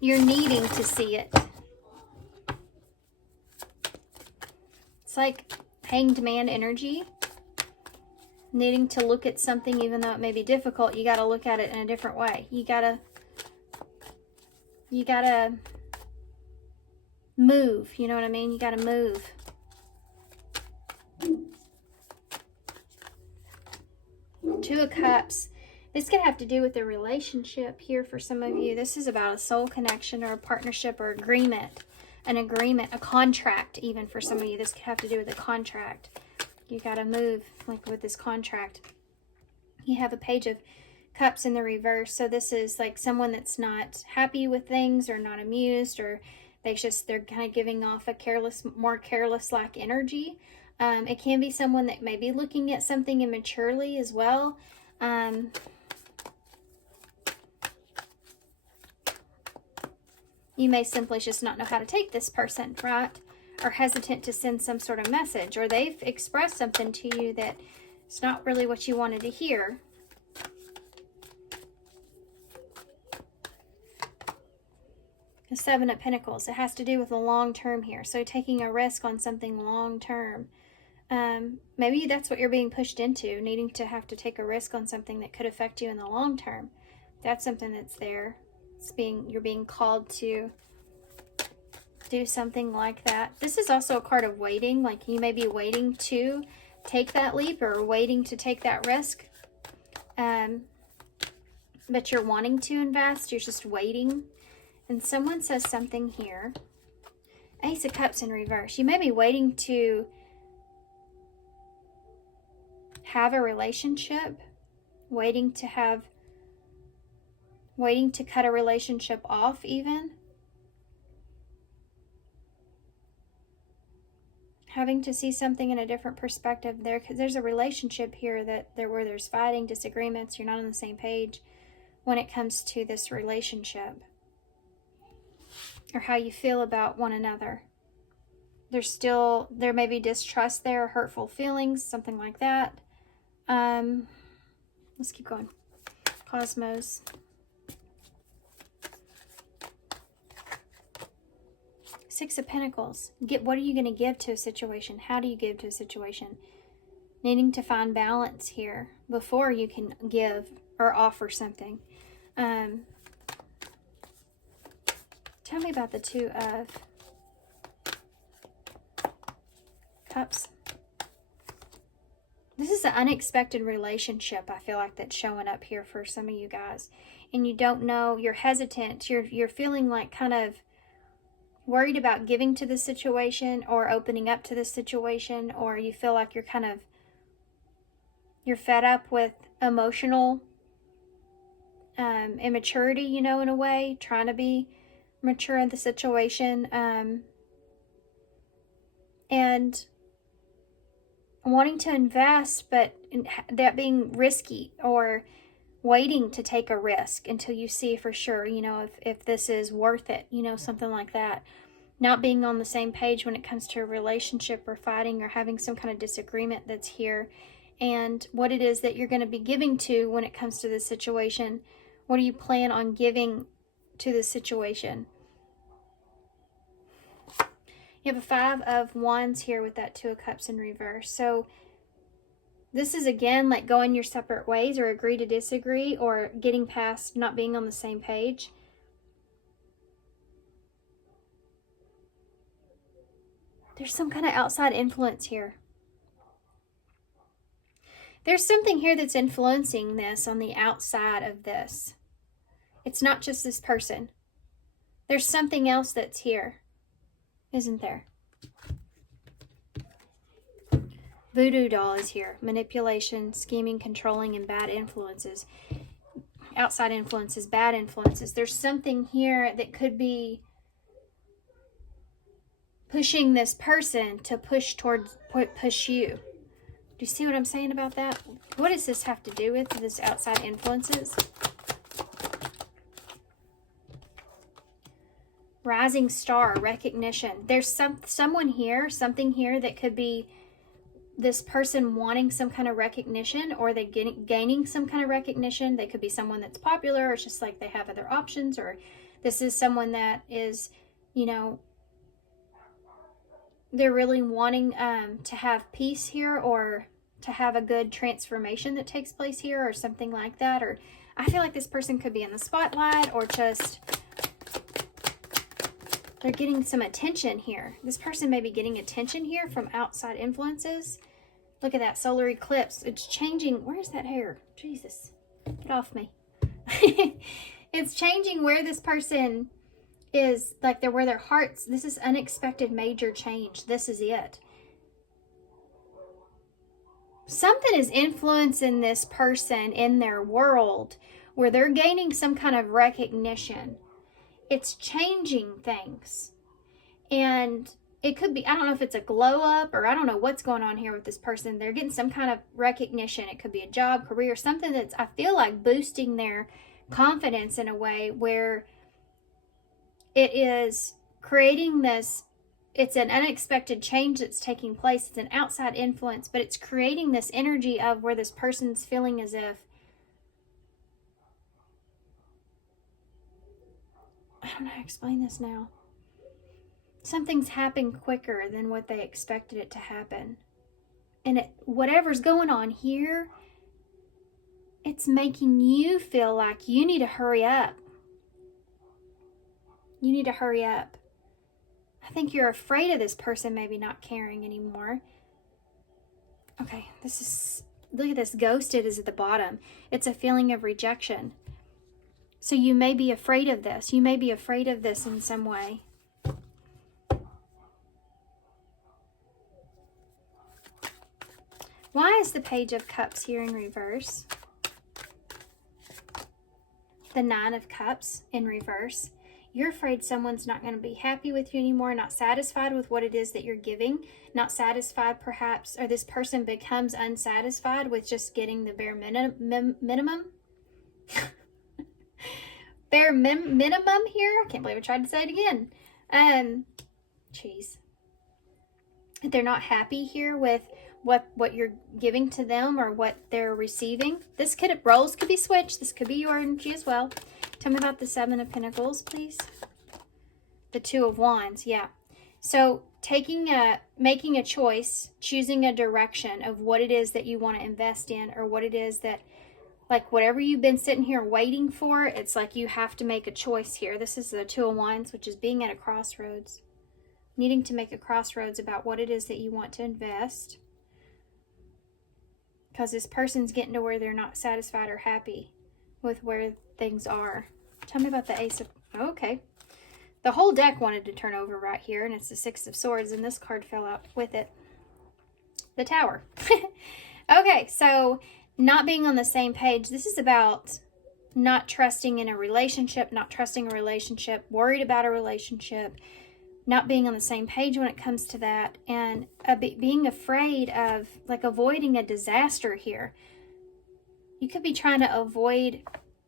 you're needing to see it. It's like Hanged Man energy. Needing to look at something even though it may be difficult, you got to look at it in a different way. You got to move, you know what I mean? You got to move. Two of Cups. This could have to do with a relationship here for some of you. This is about a soul connection or a partnership or agreement. An agreement, a contract even for some of you. This could have to do with a contract. You got to move like with this contract. You have a Page of Cups in the reverse. So this is like someone that's not happy with things or not amused, or they're kind of giving off a more careless-like energy. It can be someone that may be looking at something immaturely as well. You may simply just not know how to take this person, right? Or hesitant to send some sort of message, or they've expressed something to you that it's not really what you wanted to hear. The Seven of Pentacles. It has to do with the long term here. So taking a risk on something long term. Maybe that's what you're being pushed into, needing to have to take a risk on something that could affect you in the long term. That's something that's there. You're being called to do something like that. This is also a card of waiting. Like you may be waiting to take that leap or waiting to take that risk. But you're wanting to invest. You're just waiting. And someone says something here. Ace of Cups in reverse. You may be waiting to have a relationship. Waiting to cut a relationship off even. Having to see something in a different perspective there, because there's a relationship here where there's fighting, disagreements, you're not on the same page when it comes to this relationship or how you feel about one another. There may be distrust there, hurtful feelings, something like that. Let's keep going. Cosmos. Six of Pentacles. What are you going to give to a situation? How do you give to a situation? Needing to find balance here before you can give or offer something. Tell me about the Two of Cups. This is an unexpected relationship, I feel like, that's showing up here for some of you guys. And you don't know, you're hesitant. You're feeling like kind of worried about giving to the situation or opening up to the situation, or you feel like you're fed up with emotional immaturity, you know, in a way, trying to be mature in the situation, and wanting to invest, but that being risky, or waiting to take a risk until you see for sure, you know, if this is worth it, you know, something like that. Not being on the same page when it comes to a relationship or fighting or having some kind of disagreement that's here, and what it is that you're going to be giving to when it comes to this situation. What do you plan on giving to this situation? You have a 5 of Wands here with that 2 of Cups in reverse. So this is, again, like going your separate ways, or agree to disagree, or getting past not being on the same page. There's some kind of outside influence here. There's something here that's influencing this on the outside of this. It's not just this person. There's something else that's here, isn't there? Voodoo doll is here. Manipulation, scheming, controlling, and bad influences. Outside influences, bad influences. There's something here that could be pushing this person to push you. Do you see what I'm saying about that? What does this have to do with, this outside influences? Rising star, recognition. There's someone here, something here that could be this person wanting some kind of recognition, or they gaining some kind of recognition. They could be someone that's popular, or it's just like they have other options, or this is someone that is, you know, they're really wanting to have peace here, or to have a good transformation that takes place here, or something like that. Or I feel like this person could be in the spotlight, or just they're getting some attention here. This person may be getting attention here from outside influences. Look at that solar eclipse. It's changing. Where's that hair? Jesus, get off me. It's changing where this person is, like where their hearts. This is unexpected major change. This is it. Something is influencing this person in their world where they're gaining some kind of recognition. It's changing things. And it could be, I don't know if it's a glow up, or I don't know what's going on here with this person. They're getting some kind of recognition. It could be a job, career, something that's, I feel like, boosting their confidence in a way where it is creating this. It's an unexpected change that's taking place. It's an outside influence, but it's creating this energy of where this person's feeling as if, I don't know how to explain this now. Something's happened quicker than what they expected it to happen. And whatever's going on here, it's making you feel like you need to hurry up. You need to hurry up. I think you're afraid of this person maybe not caring anymore. Okay, look at this. Ghosted is at the bottom. It's a feeling of rejection. So you may be afraid of this. You may be afraid of this in some way. Why is the Page of Cups here in reverse? The 9 of Cups in reverse. You're afraid someone's not going to be happy with you anymore, not satisfied with what it is that you're giving, not satisfied perhaps, or this person becomes unsatisfied with just getting the bare minimum. Bare minimum here. I can't believe I tried to say it again. Jeez. They're not happy here with what you're giving to them, or what they're receiving. Roles could be switched. This could be your energy as well. Tell me about the 7 of Pentacles, please. The 2 of Wands, yeah. So making a choice, choosing a direction of what it is that you want to invest in, or what it is that, like, whatever you've been sitting here waiting for, it's like you have to make a choice here. This is the 2 of Wands, which is being at a crossroads. Needing to make a crossroads about what it is that you want to invest. Because this person's getting to where they're not satisfied or happy with where things are. Tell me about the Ace of... Okay. The whole deck wanted to turn over right here, and it's the 6 of Swords, and this card fell out with it. The Tower. Okay, so not being on the same page. This is about not trusting in a relationship, worried about a relationship, not being on the same page when it comes to that, and being afraid of, like, avoiding a disaster here. You could be trying to avoid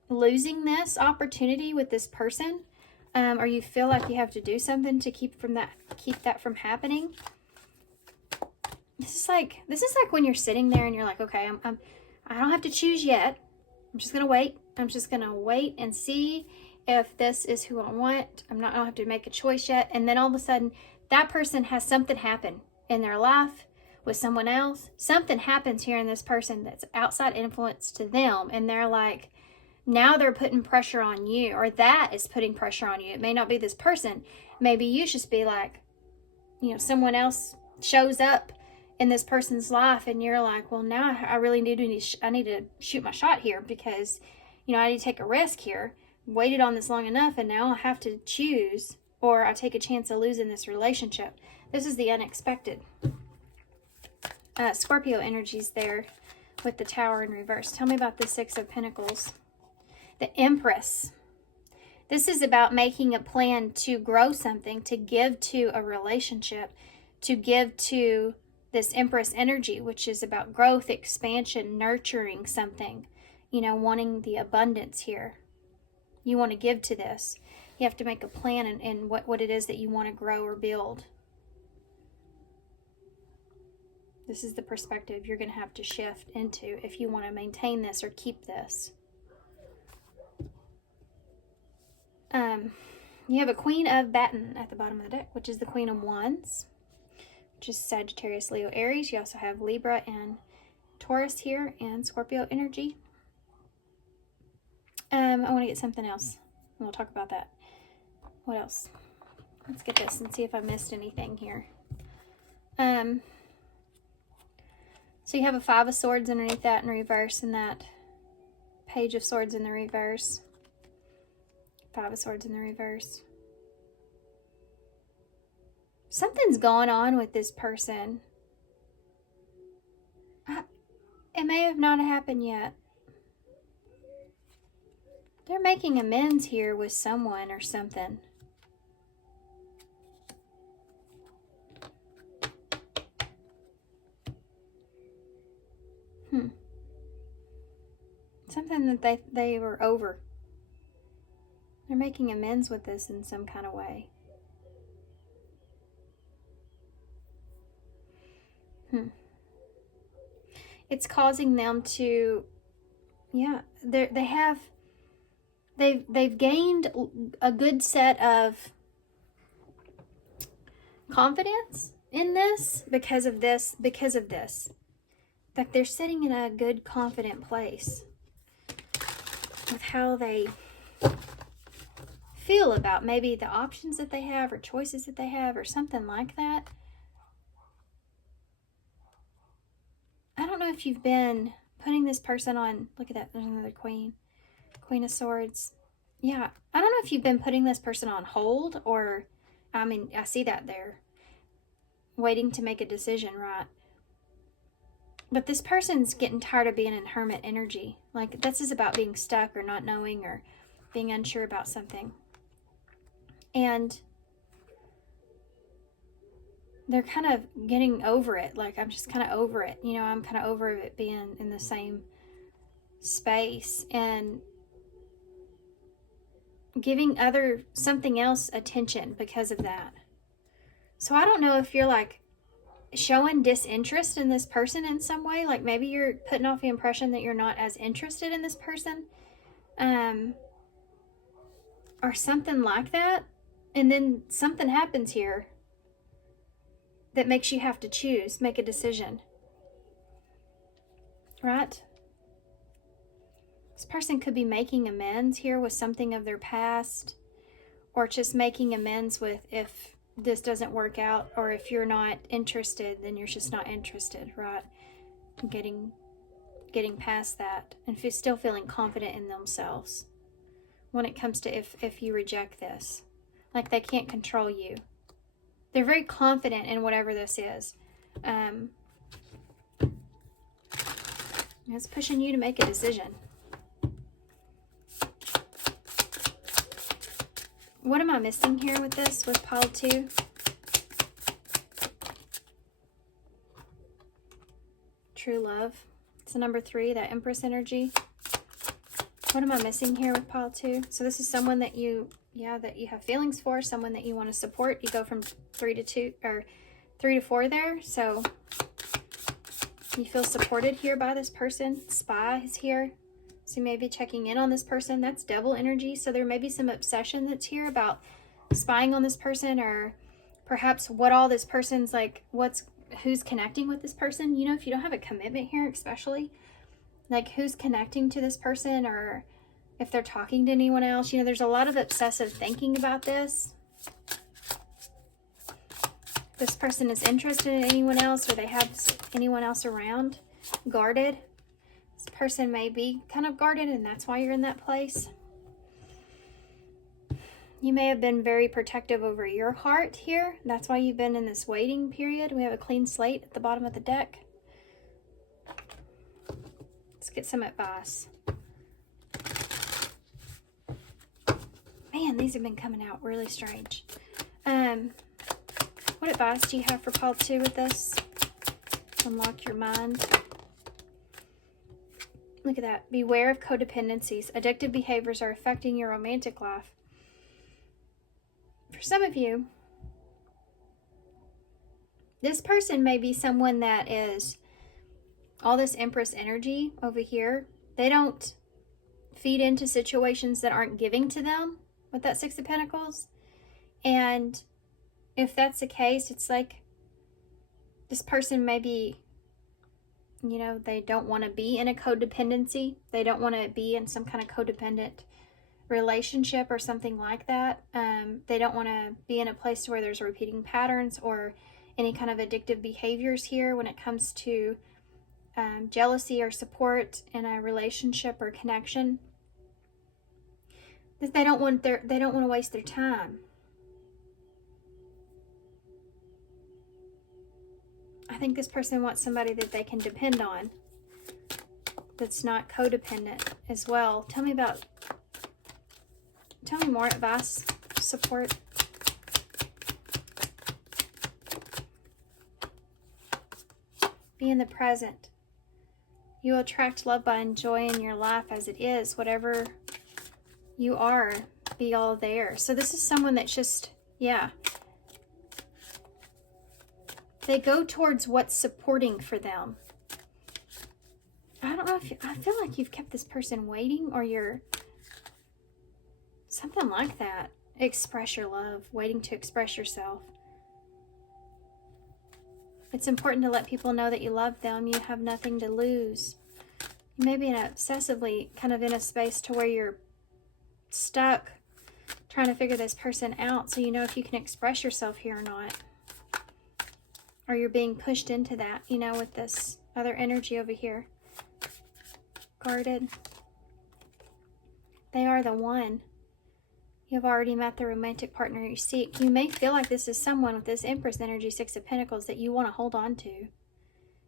losing this opportunity with this person, or you feel like you have to do something to keep that from happening. This is like when you're sitting there and you're like, okay, I don't have to choose yet. I'm just gonna wait. I'm just gonna wait and see if this is who I want. I don't have to make a choice yet. And then all of a sudden, that person has something happen in their life with someone else. Something happens here in this person that's outside influence to them, and they're like, now they're putting pressure on you, or that is putting pressure on you. It may not be this person. Maybe you just be like, you know, someone else shows up in this person's life, and you're like, well, now I really need to shoot my shot here, because, you know, I need to take a risk here. Waited on this long enough, and now I have to choose, or I take a chance of losing this relationship. This is the unexpected. Scorpio energy's there with the Tower in reverse. Tell me about the Six of Pentacles. The Empress. This is about making a plan to grow something, to give to a relationship, to give to this Empress energy, which is about growth, expansion, nurturing something, you know, wanting the abundance here. You want to give to this. You have to make a plan in what it is that you want to grow or build. This is the perspective you're going to have to shift into if you want to maintain this or keep this. You have a Queen of Baton at the bottom of the deck, which is the Queen of Wands, which is Sagittarius, Leo, Aries. You also have Libra and Taurus here, and Scorpio energy. I want to get something else, and we'll talk about that. What else? Let's get this and see if I missed anything here. So you have a Five of Swords underneath that in reverse, and that Page of Swords in the reverse. Five of Swords in the reverse. Something's going on with this person. It may have not happened yet. They're making amends here with someone or something. Something that they were over. They're making amends with this in some kind of way. It's causing them to, yeah, they've gained a good set of confidence in this because of this. Like they're sitting in a good, confident place with how they feel about maybe the options that they have or choices that they have or something like that. I don't know if you've been putting this person on, look at that, there's another Queen of Swords. Yeah, I don't know if you've been putting this person on hold, or, I mean, I see that there, waiting to make a decision, right? But this person's getting tired of being in hermit energy. Like, this is about being stuck or not knowing or being unsure about something. And they're kind of getting over it. Like, I'm just kind of over it. You know, I'm kind of over it being in the same space and giving something else attention because of that. So I don't know if you're like showing disinterest in this person in some way. Like maybe you're putting off the impression that you're not as interested in this person. Or something like that. And then something happens here that makes you have to choose, make a decision. Right? This person could be making amends here with something of their past, or just making amends with if this doesn't work out, or if you're not interested, then you're just not interested, right? Getting past that and still feeling confident in themselves when it comes to if you reject this. Like they can't control you. They're very confident in whatever this is. It's pushing you to make a decision. What am I missing here with this, with pile 2? True love. It's the number 3, that Empress energy. What am I missing here with pile 2? So this is someone that you have feelings for, someone that you want to support. You go from 3 to 2, or 3 to 4 there. So you feel supported here by this person. Spy is here. So you may be checking in on this person. That's Devil energy. So there may be some obsession that's here about spying on this person or perhaps what all this person's like, who's connecting with this person. You know, if you don't have a commitment here, especially, like who's connecting to this person, or if they're talking to anyone else. You know, there's a lot of obsessive thinking about this. This person is interested in anyone else, or they have anyone else around. Guarded. This person may be kind of guarded, and that's why you're in that place. You may have been very protective over your heart here. That's why you've been in this waiting period. We have a clean slate at the bottom of the deck. Let's get some advice. Man, these have been coming out really strange. What advice do you have for Paul 2 with this? Unlock your mind. Look at that. Beware of codependencies. Addictive behaviors are affecting your romantic life. For some of you, this person may be someone that is all this Empress energy over here. They don't feed into situations that aren't giving to them with that Six of Pentacles. And if that's the case, it's like this person may be, you know, they don't want to be in a codependency. They don't want to be in some kind of codependent relationship or something like that. They don't want to be in a place where there's repeating patterns or any kind of addictive behaviors here when it comes to jealousy or support in a relationship or connection. They don't want to waste their time. I think this person wants somebody that they can depend on, that's not codependent as well. Tell me more advice, support. Be in the present. You will attract love by enjoying your life as it is. Whatever you are, be all there. So this is someone that's just, yeah. They go towards what's supporting for them. I don't know if I feel like you've kept this person waiting, or you're something like that. Express your love, waiting to express yourself. It's important to let people know that you love them. You have nothing to lose. You may be obsessively kind of in a space to where you're stuck trying to figure this person out, so you know if you can express yourself here or not. Or you're being pushed into that, you know, with this other energy over here. Guarded. They are the one. You've already met the romantic partner you seek. You may feel like this is someone with this Empress energy, Six of Pentacles, that you want to hold on to.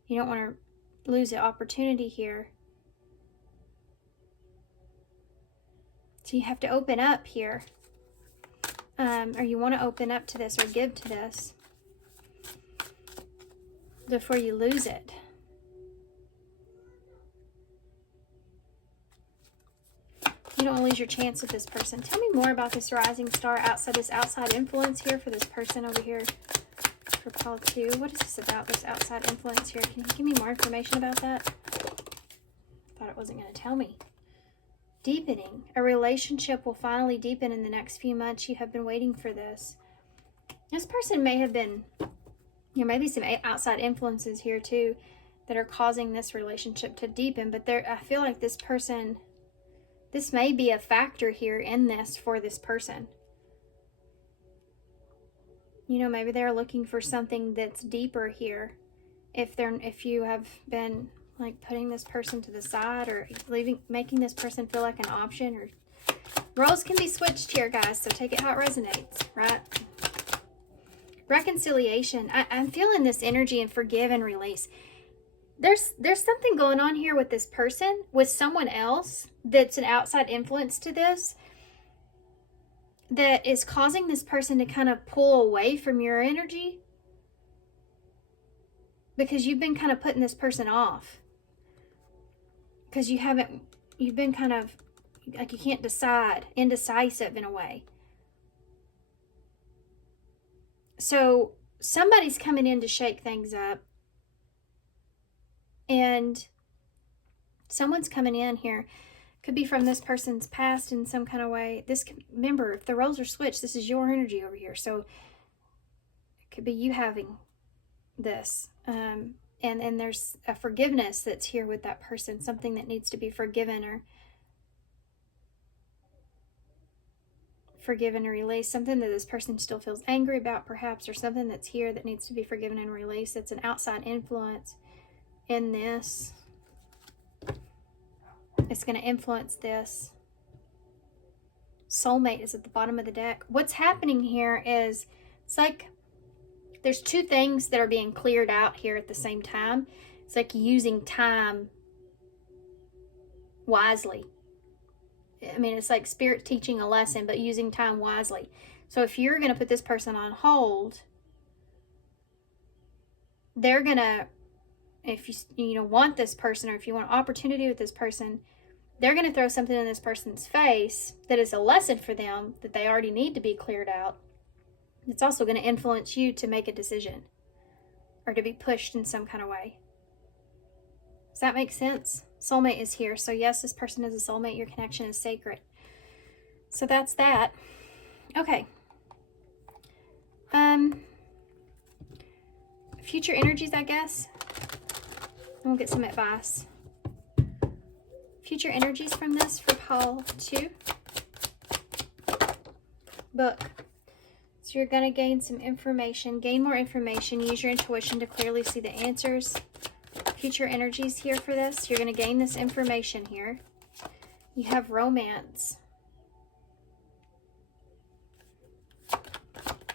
You don't want to lose the opportunity here. So you have to open up here. Or you want to open up to this or give to this before you lose it. You don't want to lose your chance with this person. Tell me more about this rising star outside, this outside influence here for this person over here for Paul 2. What is this about, this outside influence here? Can you give me more information about that? Thought it wasn't going to tell me. Deepening. A relationship will finally deepen in the next few months. You have been waiting for this. This person may have been, there may be some outside influences here too that are causing this relationship to deepen, but I feel like this person, this may be a factor here in this for this person. You know, maybe they're looking for something that's deeper here. If you have been like putting this person to the side, or making this person feel like an option, or roles can be switched here, guys, so take it how it resonates, right? Reconciliation. I'm feeling this energy and forgive and release. There's something going on here with this person, with someone else that's an outside influence to this, that is causing this person to kind of pull away from your energy, because you've been kind of putting this person off. Because you've been kind of, like, you can't decide, indecisive in a way. So somebody's coming in to shake things up. And someone's coming in here. Could be from this person's past in some kind of way. Remember, if the roles are switched, this is your energy over here. So Could be you having this. And there's a forgiveness that's here with that person, something that needs to be forgiven or released, something that this person still feels angry about perhaps, or something that's here that needs to be forgiven and released. It's an outside influence in this. It's going to influence this. Soulmate is at the bottom of the deck. What's happening here is, it's like there's two things that are being cleared out here at the same time. It's like using time wisely. I mean, it's like Spirit teaching a lesson, but using time wisely. So if you're going to put this person on hold, they're going to, if you want this person, or if you want opportunity with this person, they're going to throw something in this person's face that is a lesson for them that they already need to be cleared out. It's also going to influence you to make a decision or to be pushed in some kind of way. Does that make sense? Soulmate is here. So yes, this person is a soulmate. Your connection is sacred. So that's that. Okay. Future energies, I guess. We'll get some advice. Future energies from this for pile 2. Book. So you're going to gain some information, gain more information, use your intuition to clearly see the answers. Future energies here for this. You're going to gain this information here. You have romance.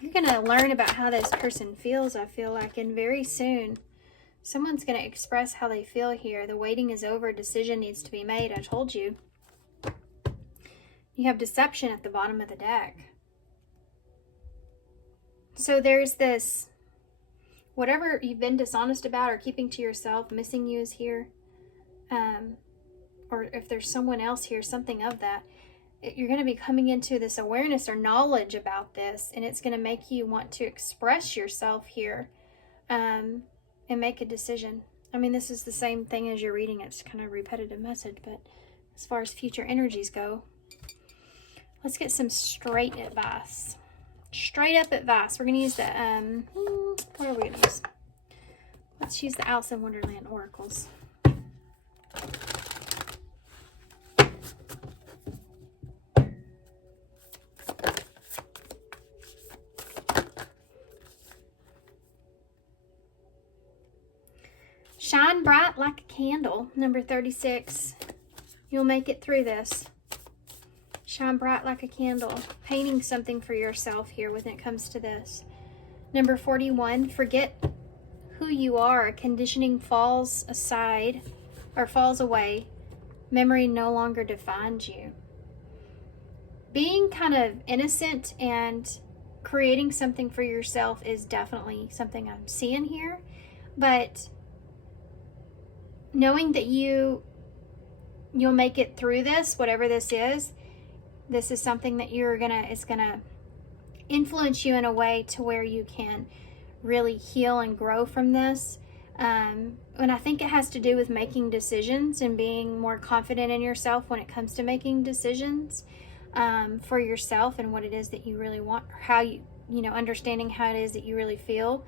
You're going to learn about how this person feels, I feel like, and very soon someone's going to express how they feel here. The waiting is over. A decision needs to be made. I told you. You have deception at the bottom of the deck. So there's this, whatever you've been dishonest about or keeping to yourself, missing you is here. Or if there's someone else here, something of that. You're going to be coming into this awareness or knowledge about this, and it's going to make you want to express yourself here and make a decision. I mean, this is the same thing as you're reading. It's kind of a repetitive message, but as far as future energies go, let's get some straight advice. Straight up advice. We're going to use the, what are we going to use? Let's use the Alice in Wonderland oracles. Shine bright like a candle, number 36. You'll make it through this. Shine bright like a candle. Painting something for yourself here when it comes to this. Number 41, forget who you are. Conditioning falls aside or falls away. Memory no longer defines you. Being kind of innocent and creating something for yourself is definitely something I'm seeing here. But knowing that you'll make it through this, whatever this is something that it's gonna influence you in a way to where you can really heal and grow from this. And I think it has to do with making decisions and being more confident in yourself when it comes to making decisions for yourself and what it is that you really want, or how understanding how it is that you really feel.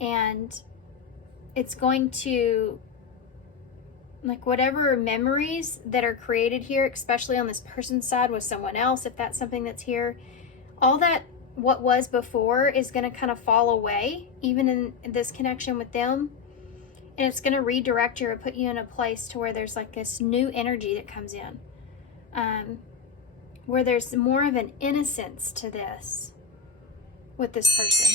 And it's going to, like, whatever memories that are created here, especially on this person's side with someone else, if that's something that's here, all that what was before is going to kind of fall away, even in this connection with them. And it's going to redirect you or put you in a place to where there's like this new energy that comes in, where there's more of an innocence to this with this person.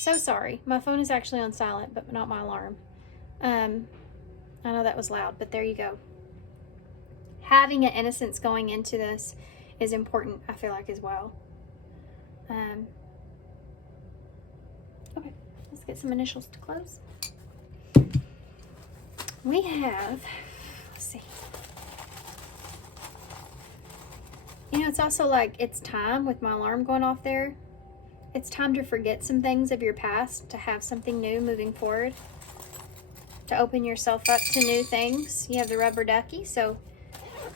So sorry. My phone is actually on silent, but not my alarm. I know that was loud, but there you go. Having an innocence going into this is important, I feel like, as well. Okay, let's get some initials to close. We have, let's see. It's also like it's time with my alarm going off there. It's time to forget some things of your past, to have something new moving forward, to open yourself up to new things. You have the rubber ducky, so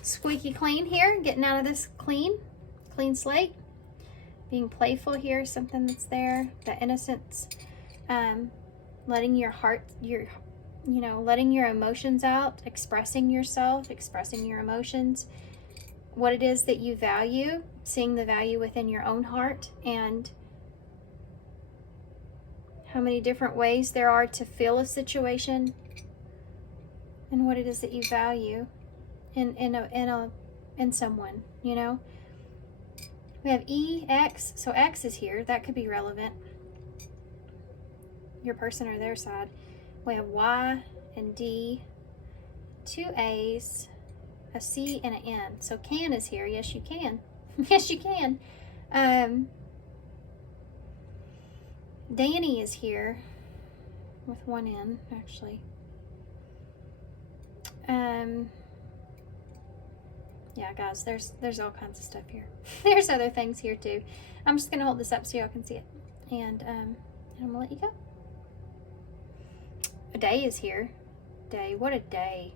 squeaky clean here, getting out of this clean slate. being playful here, something that's there, the innocence, letting your heart, letting your emotions out, expressing yourself, expressing your emotions, what it is that you value, seeing the value within your own heart, and how many different ways there are to feel a situation, and what it is that you value in someone, you know. We have E, X, so X is here. That could be relevant. Your person or their side. We have Y and D, 2 A's, a C, and an N. So can is here. Yes, you can. Yes, you can. Danny is here with 1 N, actually. Yeah, guys, there's all kinds of stuff here. There's other things here too. I'm just gonna hold this up so y'all can see it, and I'm gonna let you go. A day is here. Day, what a day.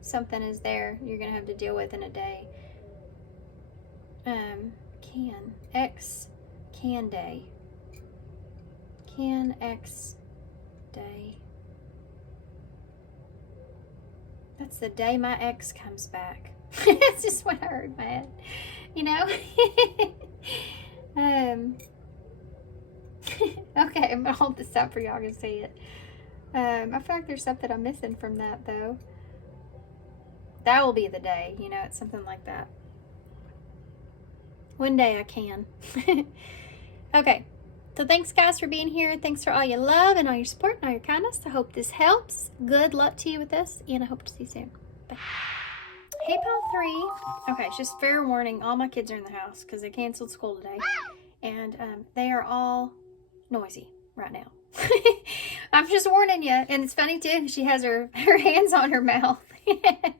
Something is there you're gonna have to deal with in a day. Can X, can day. Can X day. That's the day my ex comes back. It's just what I heard in my head, you know. Okay, I'm gonna hold this up for y'all to see it. I feel like there's something I'm missing from that though. That will be the day, you know. It's something like that. One day I can. Okay. So thanks, guys, for being here. Thanks for all your love and all your support and all your kindness. I hope this helps. Good luck to you with this, and I hope to see you soon. Bye. Hey, Pile 3. Okay, it's just fair warning. All my kids are in the house because they canceled school today, and they are all noisy right now. I'm just warning you. And it's funny, too. She has her hands on her mouth. I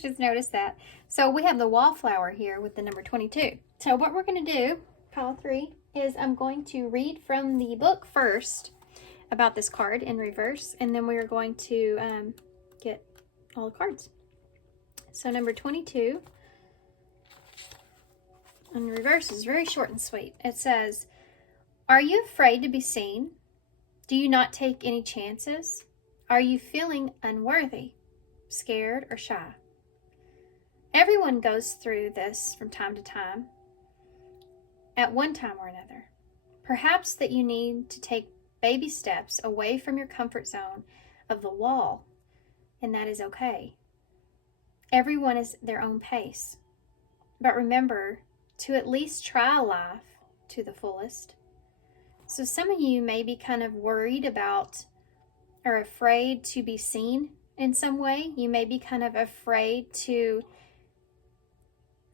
just noticed that. So we have the Wallflower here with the number 22. So what we're going to do, Pile 3, is I'm going to read from the book first about this card in reverse, and then we are going to get all the cards. So number 22 in reverse is very short and sweet. It says, are you afraid to be seen? Do you not take any chances? Are you feeling unworthy, scared, or shy? Everyone goes through this from time to time, at one time or another. Perhaps that you need to take baby steps away from your comfort zone of the wall, and that is okay. Everyone is their own pace. But remember to at least try life to the fullest. So some of you may be kind of worried about or afraid to be seen in some way. You may be kind of afraid to,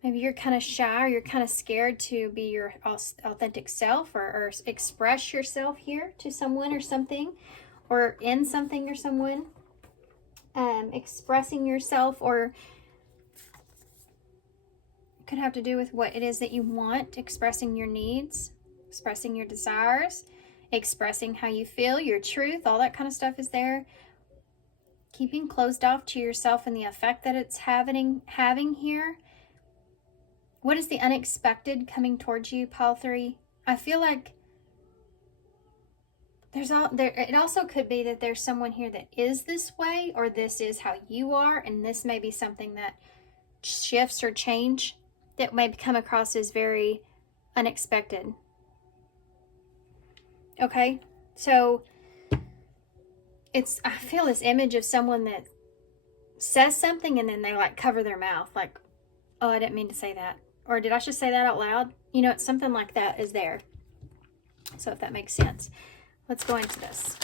maybe you're kind of shy, or you're kind of scared to be your authentic self, or express yourself here to someone or something, or in something or someone. Expressing yourself, or could have to do with what it is that you want, expressing your needs, expressing your desires, expressing how you feel, your truth, all that kind of stuff is there. Keeping closed off to yourself and the effect that it's having here. What is the unexpected coming towards you, Pile 3? I feel like it also could be that there's someone here that is this way, or this is how you are, and this may be something that shifts or change that may come across as very unexpected. Okay, so I feel this image of someone that says something and then they like cover their mouth, like, oh, I didn't mean to say that, or did I just say that out loud? You know, it's something like that is there. So if that makes sense, let's go into this.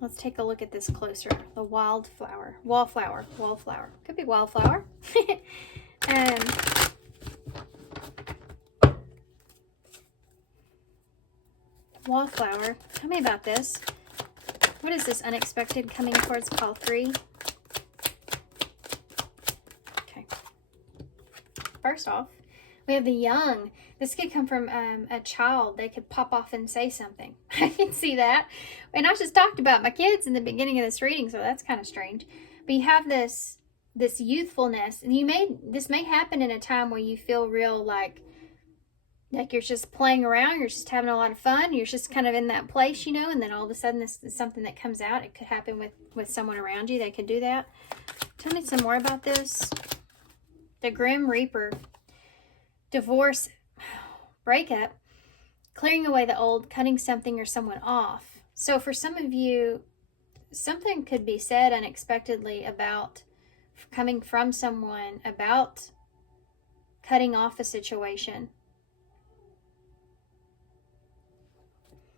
Let's take a look at this closer. The wallflower. Could be wildflower. Wallflower. Tell me about this. What is this unexpected coming towards Pile 3? Okay. First off, we have the young. This could come from a child. They could pop off and say something. I can see that. And I just talked about my kids in the beginning of this reading, so that's kind of strange. But you have this this youthfulness. And this may happen in a time where you feel real like you're just playing around, you're just having a lot of fun, you're just kind of in that place, you know, and then all of a sudden this is something that comes out. It could happen with someone around you. They could do that. Tell me some more about this. The Grim Reaper. Divorce, breakup, clearing away the old, cutting something or someone off. So for some of you, something could be said unexpectedly about coming from someone about cutting off a situation.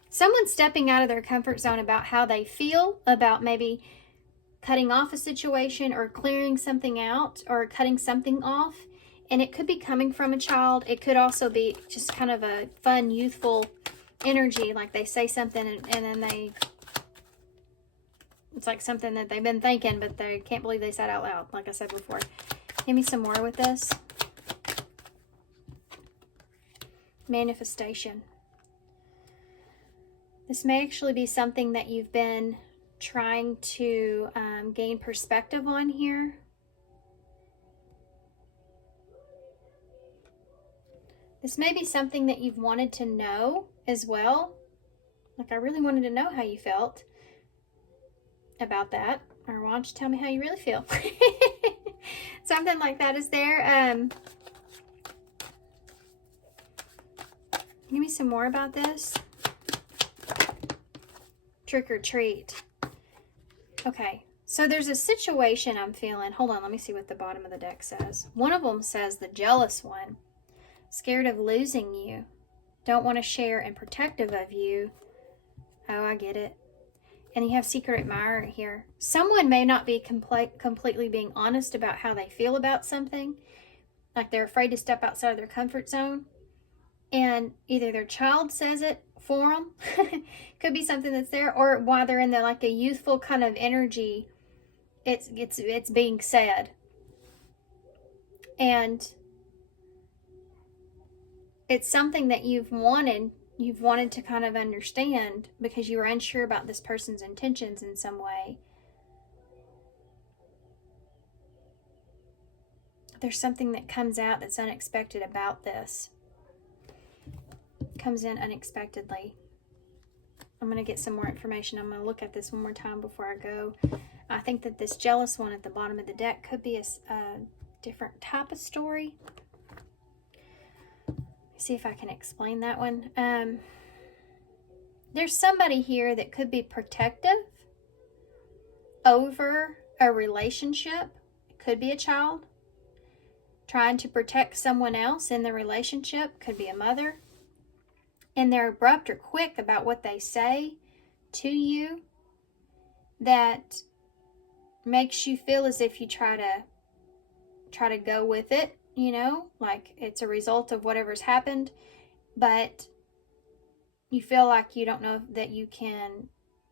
Someone stepping out of their comfort zone about how they feel about maybe cutting off a situation or clearing something out or cutting something off. And it could be coming from a child. It could also be just kind of a fun, youthful energy. Like they say something and then it's like something that they've been thinking, but they can't believe they said out loud, like I said before. Give me some more with this. Manifestation. This may actually be something that you've been trying to gain perspective on here. This may be something that you've wanted to know as well. Like, I really wanted to know how you felt about that. Or why don't you tell me how you really feel? Something like that is there. Give me some more about this. Trick or treat. Okay, so there's a situation I'm feeling. Hold on, let me see what the bottom of the deck says. One of them says the jealous one. Scared of losing you. Don't want to share and protective of you. Oh, I get it. And you have secret admirer here. Someone may not be completely being honest about how they feel about something. Like they're afraid to step outside of their comfort zone. And either their child says it for them. Could be something that's there. Or while they're in the, like a youthful kind of energy, it's being said. And it's something that you've wanted to kind of understand because you were unsure about this person's intentions in some way. There's something that comes out that's unexpected about this. Comes in unexpectedly. I'm going to get some more information. I'm going to look at this one more time before I go. I think that this jealous one at the bottom of the deck could be a different type of story. See if I can explain that one. There's somebody here that could be protective over a relationship. It could be a child trying to protect someone else in the relationship. Could be a mother. And they're abrupt or quick about what they say to you that makes you feel as if you try to go with it, you know, like it's a result of whatever's happened, but you feel like you don't know that you can,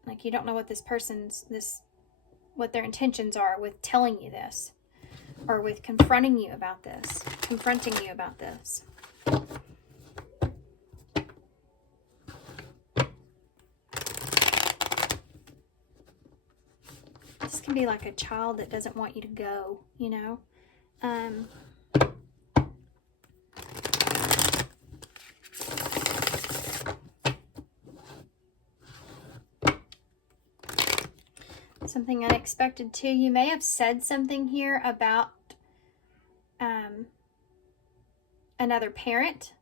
like you don't know what what their intentions are with telling you this or with confronting you about this. This can be like a child that doesn't want you to go, you know. Something unexpected too. You may have said something here about another parent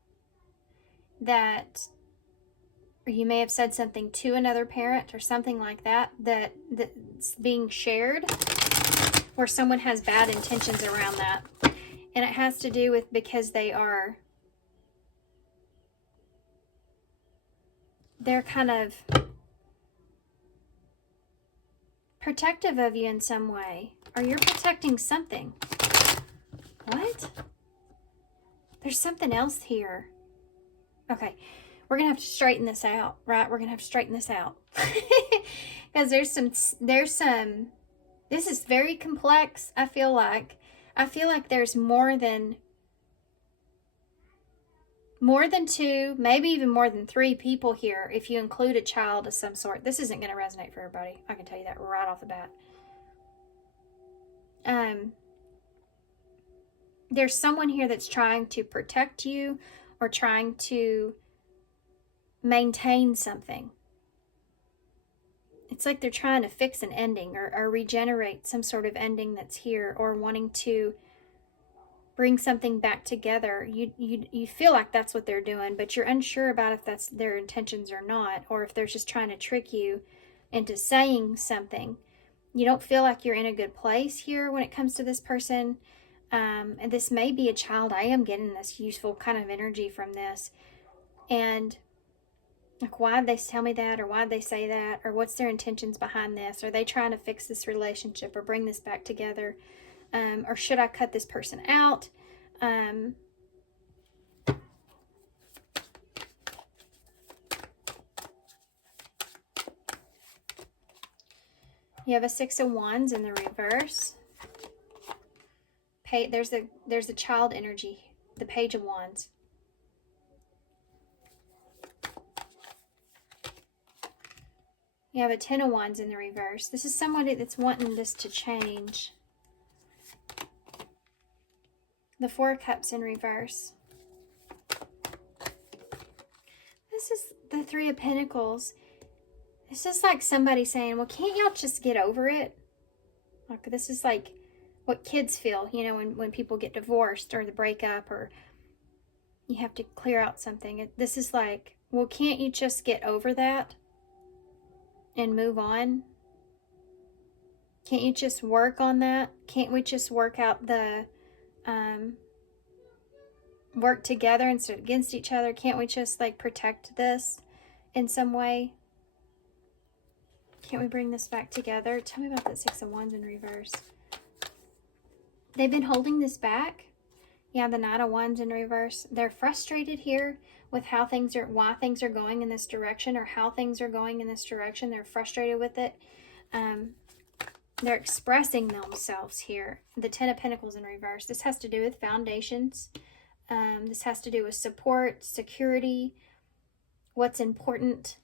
or you may have said something to another parent or something like that's being shared where someone has bad intentions around that. And it has to do with because they're kind of protective of you in some way. Or you're protecting something. What? There's something else here. Okay. We're going to have to straighten this out, right? We're going to have to straighten this out. Because there's some, this is very complex, I feel like. I feel like there's more than 2, maybe even more than 3 people here, if you include a child of some sort. This isn't going to resonate for everybody. I can tell you that right off the bat. there's someone here that's trying to protect you or trying to maintain something. It's like they're trying to fix an ending or regenerate some sort of ending that's here, or wanting to bring something back together. You feel like that's what they're doing, but you're unsure about if that's their intentions or not, or if they're just trying to trick you into saying something. You don't feel like you're in a good place here when it comes to this person. And this may be a child. I am getting this useful kind of energy from this. And like, why'd they tell me that, or why'd they say that, or what's their intentions behind this? Are they trying to fix this relationship or bring this back together? Or should I cut this person out? You have a Six of Wands in the reverse. There's a child energy, the Page of Wands. You have a Ten of Wands in the reverse. This is somebody that's wanting this to change. The Four of Cups in reverse. This is the Three of Pentacles. It's just like somebody saying, well, can't y'all just get over it? Like, this is like what kids feel, you know, when people get divorced or the breakup, or you have to clear out something. This is like, well, can't you just get over that and move on? Can't you just work on that? Can't we just work out the, work together instead of against each other? Can't we just like protect this in some way? Can't we bring this back together? Tell me about that Six of Wands in reverse. They've been holding this back. Yeah, the Knight of Wands in reverse. They're frustrated here with how things are, why things are going in this direction, or how things are going in this direction. They're frustrated with it. They're expressing themselves here. The Ten of Pentacles in reverse. This has to do with foundations. This has to do with support, security, what's important.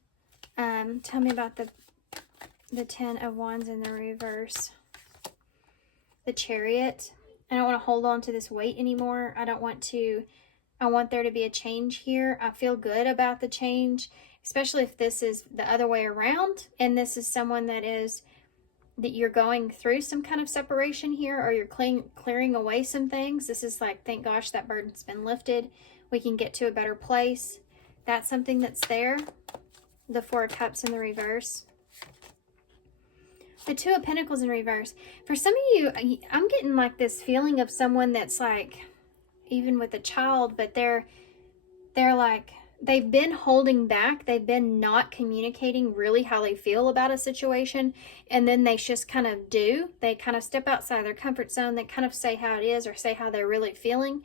Tell me about the Ten of Wands in the reverse. The Chariot. I don't want to hold on to this weight anymore. I want there to be a change here. I feel good about the change, especially if this is the other way around, and this is someone that you're going through some kind of separation here, or you're clearing away some things. This is like, thank gosh, that burden's been lifted. We can get to a better place. That's something that's there. The Four of Cups in the reverse. The Two of Pentacles in reverse. For some of you, I'm getting like this feeling of someone that's like, even with a child, but they're like, they've been holding back. They've been not communicating really how they feel about a situation. And then they just kind of do. They kind of step outside their comfort zone. They kind of say how it is, or say how they're really feeling.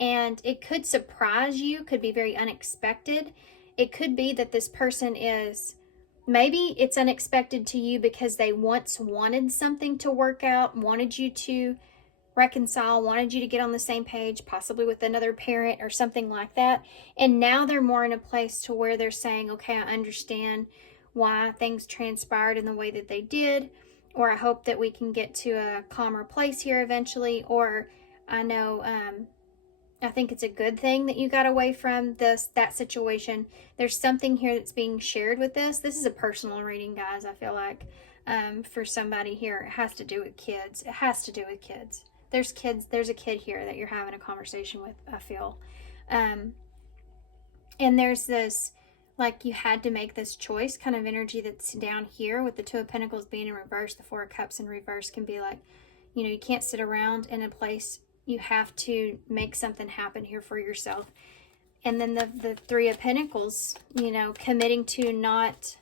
And it could surprise you. Could be very unexpected. It could be that this person is, maybe it's unexpected to you because they once wanted something to work out, wanted you to reconcile, wanted you to get on the same page, possibly with another parent or something like that. And now they're more in a place to where they're saying, okay, I understand why things transpired in the way that they did, or I hope that we can get to a calmer place here eventually, or I know, I think it's a good thing that you got away from that situation. There's something here that's being shared with this. This is a personal reading, guys, I feel like, for somebody here. It has to do with kids. It has to do with kids. There's a kid here that you're having a conversation with, I feel. And there's this, like, you had to make this choice kind of energy that's down here with the Two of Pentacles being in reverse. The Four of Cups in reverse can be like, you know, you can't sit around in a place. You have to make something happen here for yourself. And then the Three of Pentacles, you know, committing to not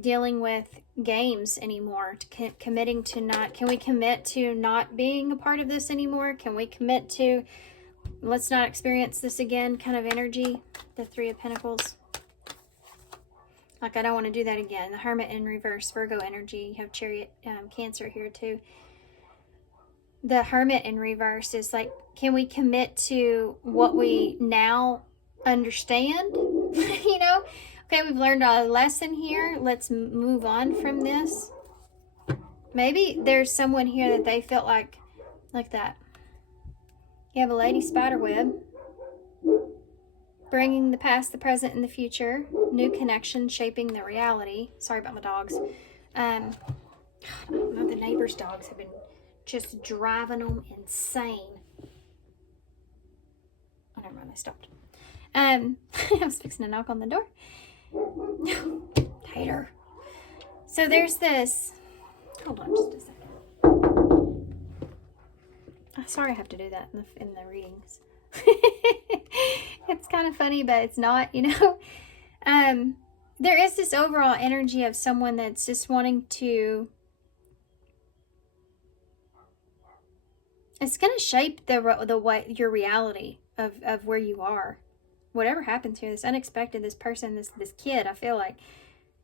dealing with games anymore, committing to not, can we commit to not being a part of this anymore? Can we commit to, let's not experience this again kind of energy? The Three of Pentacles. Like, I don't want to do that again. The Hermit in reverse, Virgo energy. You have Chariot, Cancer here too. The Hermit in reverse is like, can we commit to what we now understand? You know? Okay, we've learned a lesson here. Let's move on from this. Maybe there's someone here that they felt like that. You have a lady spider web. Bringing the past, the present, and the future. New connection shaping the reality. Sorry about my dogs. I don't know, the neighbors' dogs have been just driving them insane. Oh, never mind, I stopped. I was fixing to knock on the door. Hater. So there's this. Hold on just a second. Sorry I have to do that in the readings. It's kind of funny, but it's not, you know. There is this overall energy of someone that's just wanting to. It's going to shape the way your reality of where you are. Whatever happens here, this unexpected, this person, this kid, I feel like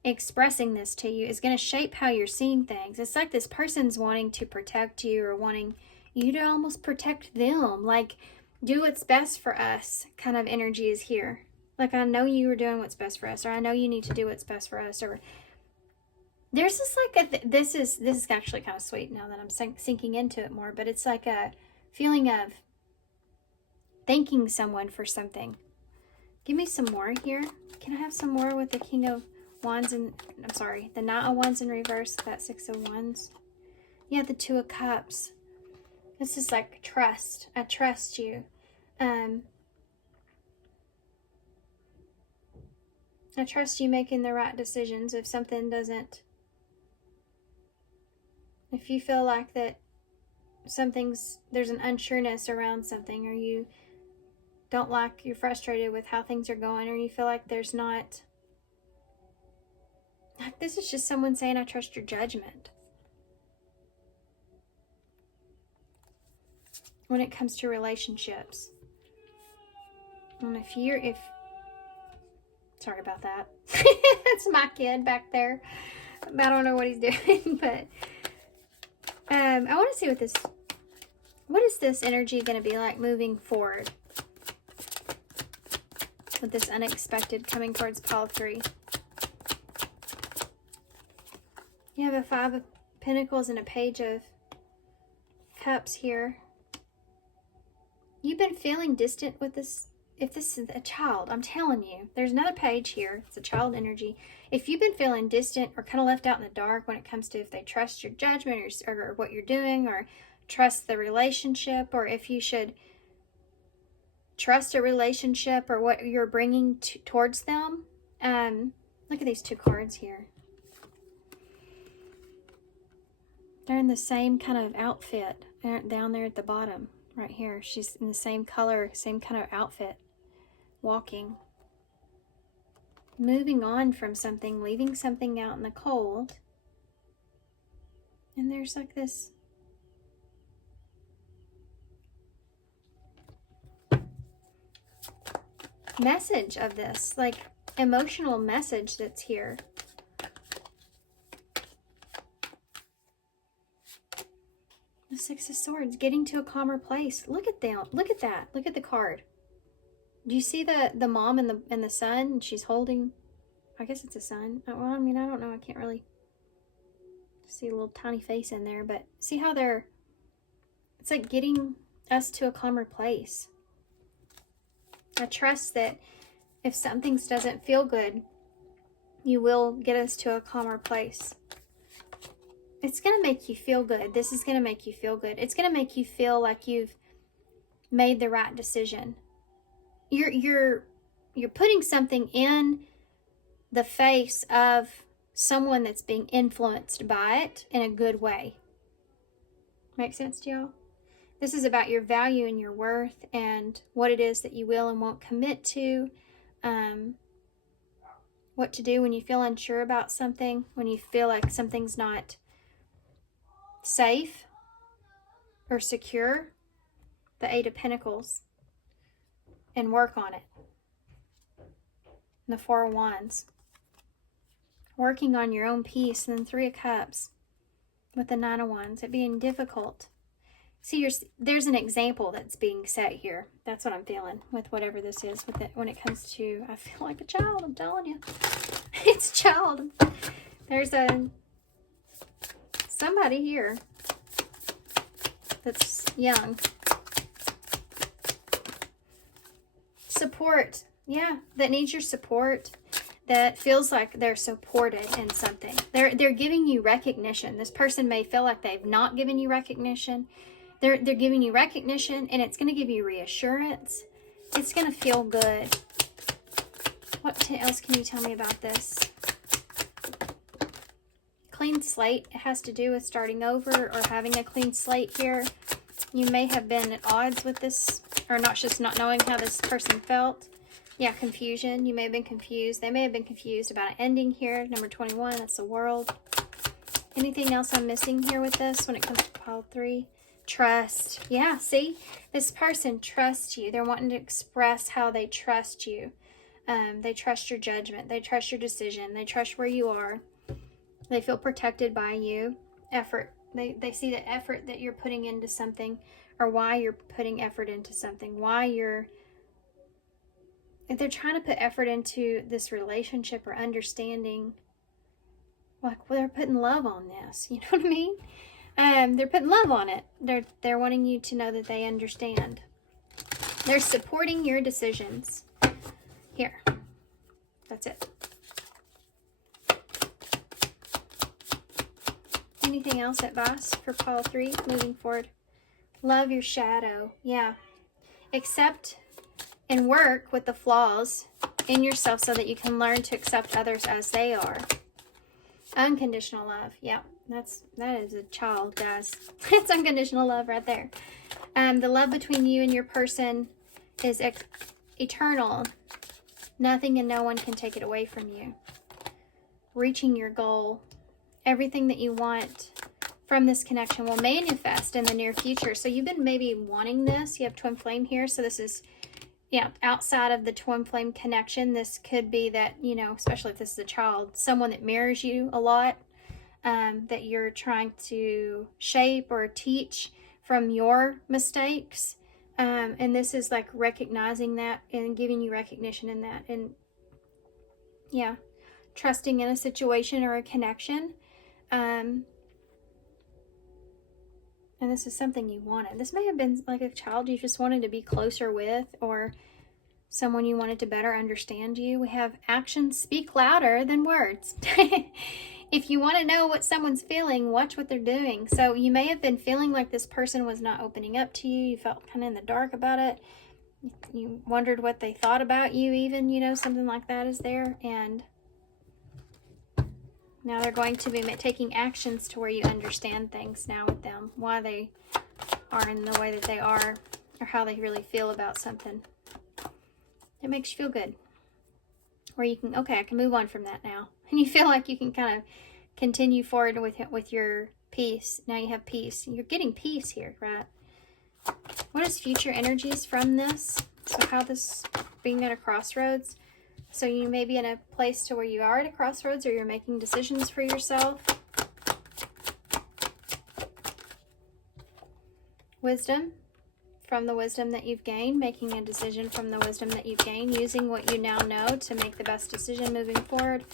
expressing this to you is going to shape how you're seeing things. It's like this person's wanting to protect you or wanting you to almost protect them. Like, do what's best for us kind of energy is here. Like, I know you are doing what's best for us, or I know you need to do what's best for us, or there's just like this is actually kind of sweet now that I'm sinking into it more, but it's like a feeling of thanking someone for something. Give me some more here. Can I have some more with the King of Wands and, I'm sorry, the Knight of Wands in reverse, that 6 of Wands. Yeah, the 2 of Cups. This is like trust. I trust you. I trust you making the right decisions if something doesn't. If you feel like that there's an unsureness around something, or you don't like, you're frustrated with how things are going, or you feel like there's not. Like, this is just someone saying, I trust your judgment. When it comes to relationships. And sorry about that. That's my kid back there. I don't know what he's doing, but I want to see what is this energy going to be like moving forward with this unexpected coming towards pile 3. You have a 5 of Pentacles and a Page of Cups here. You've been feeling distant with this. If this is a child, I'm telling you, there's another page here. It's a child energy. If you've been feeling distant or kind of left out in the dark when it comes to if they trust your judgment or what you're doing, or trust the relationship, or if you should trust a relationship or what you're bringing towards them. Look at these 2 cards here. They're in the same kind of outfit down there at the bottom. Right here, she's in the same color, same kind of outfit, walking. Moving on from something, leaving something out in the cold. And there's like this message of this, like emotional message that's here. The 6 of Swords, getting to a calmer place. Look at them. Look at that. Look at the card. Do you see the mom and the son? And she's holding, I guess it's a son. Well, I mean, I don't know. I can't really see a little tiny face in there, but see how it's like getting us to a calmer place. I trust that if something doesn't feel good, you will get us to a calmer place. It's going to make you feel good. This is going to make you feel good. It's going to make you feel like you've made the right decision. You're putting something in the face of someone that's being influenced by it in a good way. Make sense to y'all? This is about your value and your worth and what it is that you will and won't commit to. What to do when you feel unsure about something, when you feel like something's not safe or secure. The 8 of Pentacles, and work on it. And the 4 of Wands, working on your own peace. And then 3 of Cups with the 9 of Wands, it being difficult. See, there's an example that's being set here. That's what I'm feeling with whatever this is. With it, when it comes to, I feel like a child. I'm telling you, it's a child. There's somebody here that's young. support. Yeah, that needs your support, that feels like they're supported in something. They're giving you recognition. This person may feel like they've not given you recognition. They're giving you recognition, and it's going to give you reassurance. It's going to feel good. What else can you tell me about this? Clean slate. It has to do with starting over or having a clean slate here. You may have been at odds with this, or not, just not knowing how this person felt. Yeah, confusion. You may have been confused. They may have been confused about an ending here. Number 21, that's the world. Anything else I'm missing here with this when it comes to pile 3? Trust. Yeah, see? This person trusts you. They're wanting to express how they trust you. They trust your judgment. They trust your decision. They trust where you are. They feel protected by you. Effort. They see the effort that you're putting into something, or why you're putting effort into something. If they're trying to put effort into this relationship or understanding, like, well, they're putting love on this. You know what I mean? They're putting love on it. They're wanting you to know that they understand. They're supporting your decisions. Here. That's it. Anything else advice for pile 3 moving forward? Love your shadow. Yeah. Accept and work with the flaws in yourself so that you can learn to accept others as they are. Unconditional love. Yeah, that is a child, guys. It's unconditional love right there. The love between you and your person is eternal. Nothing and no one can take it away from you. Reaching your goal. Everything that you want from this connection will manifest in the near future. So you've been maybe wanting this. You have twin flame here. So this is, yeah, outside of the twin flame connection. This could be that, you know, especially if this is a child, someone that mirrors you a lot, that you're trying to shape or teach from your mistakes. And this is like recognizing that and giving you recognition in that. And yeah, trusting in a situation or a connection. And this is something you wanted. This may have been like a child you just wanted to be closer with, or someone you wanted to better understand you. We have actions speak louder than words. If you want to know what someone's feeling, watch what they're doing. So you may have been feeling like this person was not opening up to you. You felt kind of in the dark about it. You wondered what they thought about you even, you know, something like that is there. And now they're going to be taking actions to where you understand things now with them, why they are in the way that they are, or how they really feel about something. It makes you feel good. Where you can, okay, I can move on from that now. And you feel like you can kind of continue forward with your peace. Now you have peace. You're getting peace here, right? What is future energies from this? So how this being at a crossroads. So you may be in a place to where you are at a crossroads, or you're making decisions for yourself. Wisdom. From the wisdom that you've gained, making a decision from the wisdom that you've gained, using what you now know to make the best decision moving forward.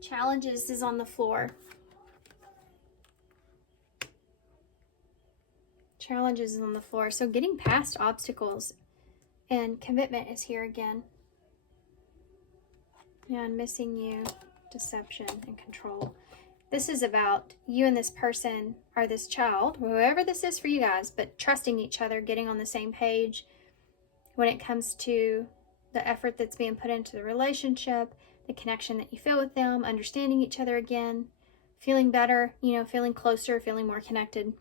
Challenges is on the floor. Challenges is on the floor. So getting past obstacles, and commitment is here again. Yeah, and missing you, deception and control. This is about you and this person, or this child, whoever this is for you guys, but trusting each other, getting on the same page when it comes to the effort that's being put into the relationship, the connection that you feel with them, understanding each other again, feeling better, you know, feeling closer, feeling more connected.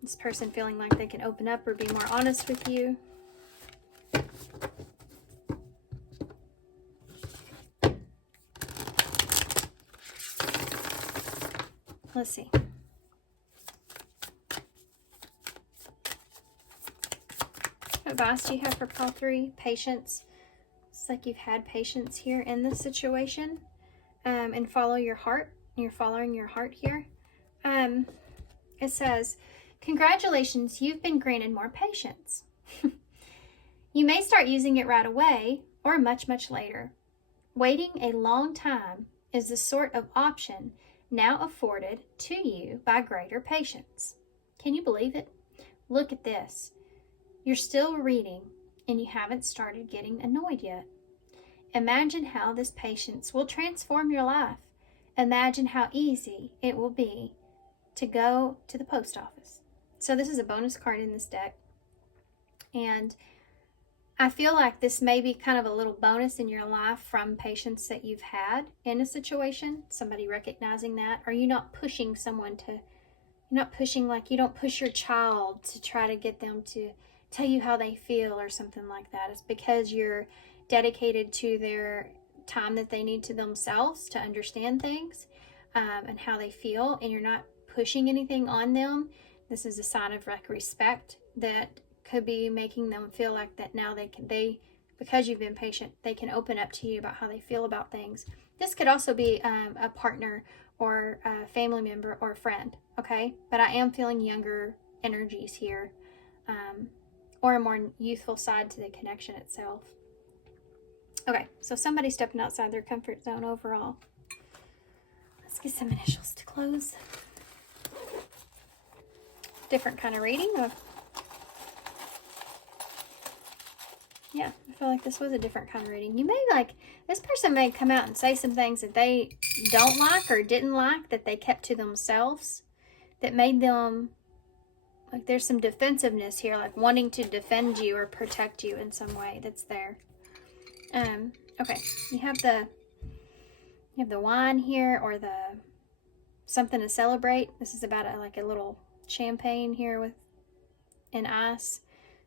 This person feeling like they can open up or be more honest with you. Let's see. What advice do you have for pile 3? Patience. It's like you've had patience here in this situation. And follow your heart. You're following your heart here. It says, congratulations, you've been granted more patience. You may start using it right away or much, much later. Waiting a long time is the sort of option now afforded to you by greater patience. Can you believe it? Look at this. You're still reading and you haven't started getting annoyed yet. Imagine how this patience will transform your life. Imagine how easy it will be to go to the post office. So this is a bonus card in this deck. And I feel like this may be kind of a little bonus in your life from patience that you've had in a situation, somebody recognizing that. Are you not pushing someone to, you're not pushing, like you don't push your child to try to get them to tell you how they feel or something like that. It's because you're dedicated to their time that they need to themselves to understand things and how they feel, and you're not pushing anything on them. This is a sign of like respect that could be making them feel like that now they because you've been patient, they can open up to you about how they feel about things. This could also be a partner or a family member or a friend, okay? But I am feeling younger energies here, or a more youthful side to the connection itself. Okay, so somebody's stepping outside their comfort zone overall. Let's get some initials to close. Different kind of reading. Yeah, I feel like this was a different kind of reading. You may this person may come out and say some things that they don't like or didn't like that they kept to themselves that made them, like there's some defensiveness here, like wanting to defend you or protect you in some way that's there. Okay, you have the wine here, or the something to celebrate. This is about like a little champagne here with an ice.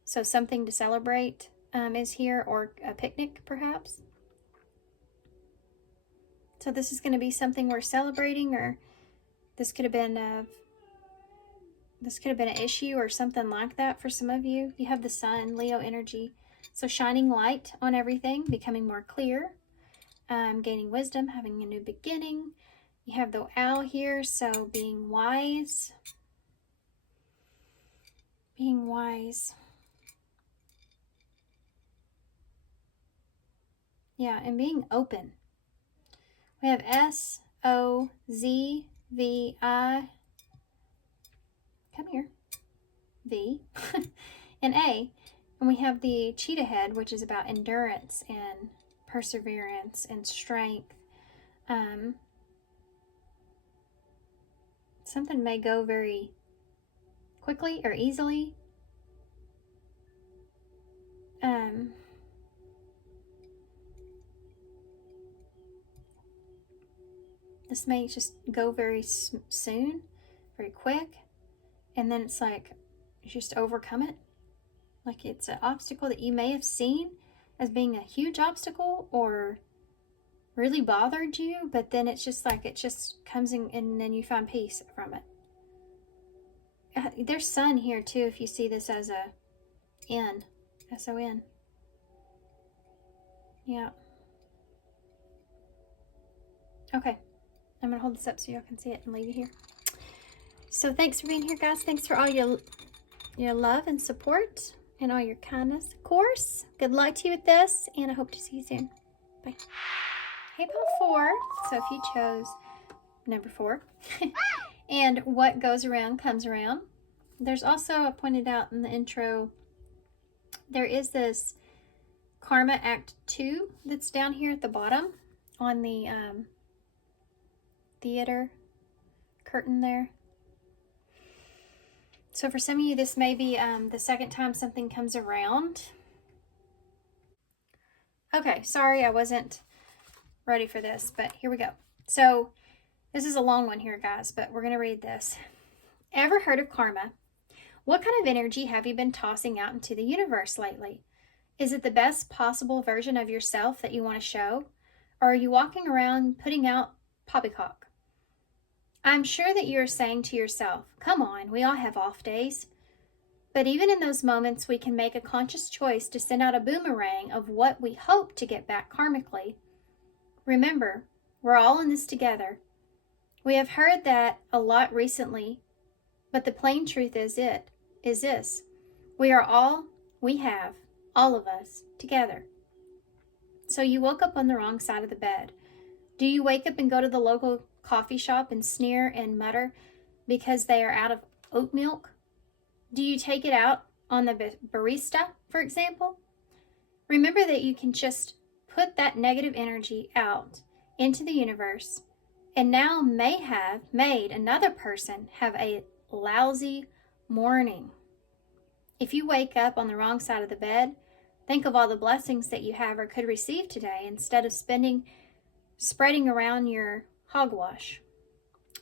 So something to celebrate is here, or a picnic perhaps. So this is going to be something we're celebrating, or this could have been an issue or something like that for some of you. You have the sun, Leo energy. So shining light on everything, becoming more clear, gaining wisdom, having a new beginning. You have the owl here, so being wise. Being wise. Yeah, and being open. We have S-O-Z-V-I. Come here. V. And A. And we have the cheetah head, which is about endurance and perseverance and strength. Something may go very quickly or easily. This may just go very soon, very quick. And then it's like, you just overcome it. Like it's an obstacle that you may have seen as being a huge obstacle or really bothered you, but then it's just like, it just comes in and then you find peace from it. There's sun here too, if you see this as a N, S-O-N. Yeah. Okay. I'm going to hold this up so y'all can see it and leave it here. So thanks for being here, guys. Thanks for all your love and support and all your kindness, of course. Good luck to you with this, and I hope to see you soon. Bye. Hey, about 4. So if you chose number 4, and what goes around comes around. There's also, I pointed out in the intro, there is this Karma Act 2 that's down here at the bottom on the theater curtain there. So for some of you, this may be the second time something comes around. Okay, sorry I wasn't ready for this, but here we go. So this is a long one here, guys, but we're going to read this. Ever heard of karma? What kind of energy have you been tossing out into the universe lately? Is it the best possible version of yourself that you want to show? Or are you walking around putting out poppycock? I'm sure that you're saying to yourself, come on, we all have off days. But even in those moments, we can make a conscious choice to send out a boomerang of what we hope to get back karmically. Remember, we're all in this together. We have heard that a lot recently, but the plain truth is this. We have, all of us, together. So you woke up on the wrong side of the bed. Do you wake up and go to the local coffee shop and sneer and mutter because they are out of oat milk? Do you take it out on the barista, for example? Remember that you can just put that negative energy out into the universe and now may have made another person have a lousy morning. If you wake up on the wrong side of the bed, think of all the blessings that you have or could receive today instead of spreading around your hogwash.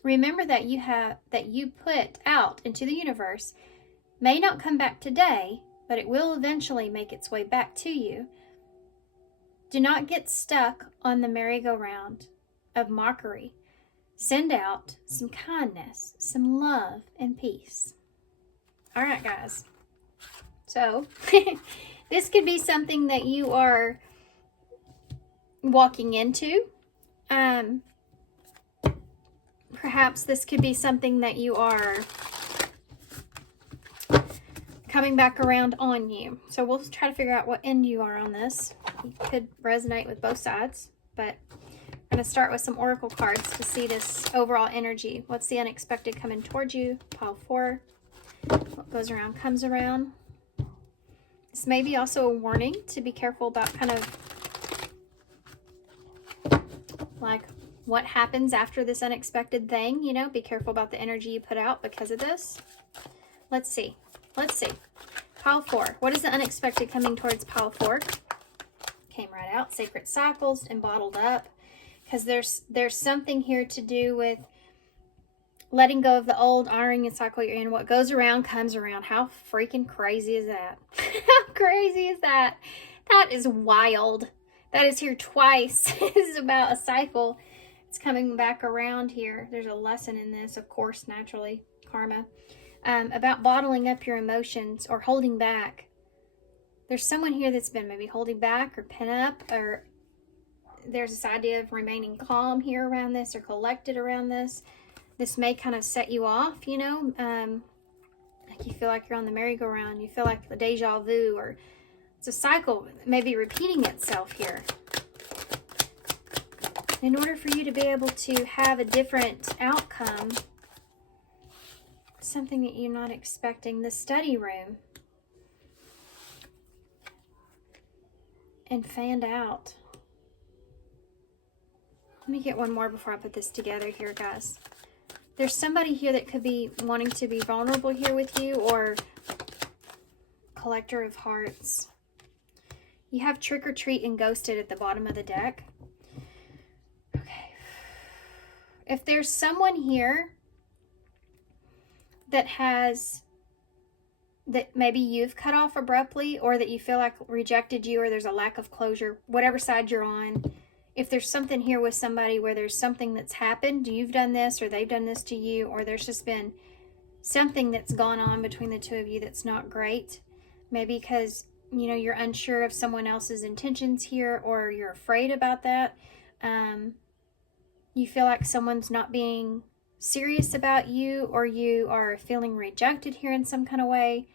Remember that you put out into the universe may not come back today, but it will eventually make its way back to you. Do not get stuck on the merry-go-round of mockery. Send out some kindness, some love, and peace. All right, guys. So, this could be something that you are walking into. Perhaps this could be something that you are coming back around on you. So we'll try to figure out what end you are on this. You could resonate with both sides, but I'm going to start with some oracle cards to see this overall energy. What's the unexpected coming towards you? Pile 4. What goes around comes around. This may be also a warning to be careful about kind of like what happens after this unexpected thing, you know, be careful about the energy you put out because of this. Let's see. Pile 4. What is the unexpected coming towards pile 4? Came right out. Sacred cycles and bottled up. Because there's something here to do with letting go of the old, honoring the cycle you're in. What goes around comes around. How freaking crazy is that? How crazy is that? That is wild. That is here twice. This is about a cycle. It's coming back around here. There's a lesson in this, of course, naturally. Karma. About bottling up your emotions or holding back. There's someone here that's been maybe holding back or pent up, or there's this idea of remaining calm here around this or collected around this. This may kind of set you off, you know, like you feel like you're on the merry-go-round. You feel like the deja vu, or it's a cycle maybe repeating itself here. In order for you to be able to have a different outcome, something that you're not expecting, the study room, and fanned out. Let me get one more before I put this together here, guys. There's somebody here that could be wanting to be vulnerable here with you, or collector of hearts. You have trick or treat and ghosted at the bottom of the deck. Okay. If there's someone here that maybe you've cut off abruptly, or that you feel like rejected you, or there's a lack of closure, whatever side you're on, if there's something here with somebody where there's something that's happened, you've done this or they've done this to you, or there's just been something that's gone on between the two of you that's not great, maybe because, you know, you're unsure of someone else's intentions here, or you're afraid about that. You feel like someone's not being serious about you, or you are feeling rejected here in some kind of way.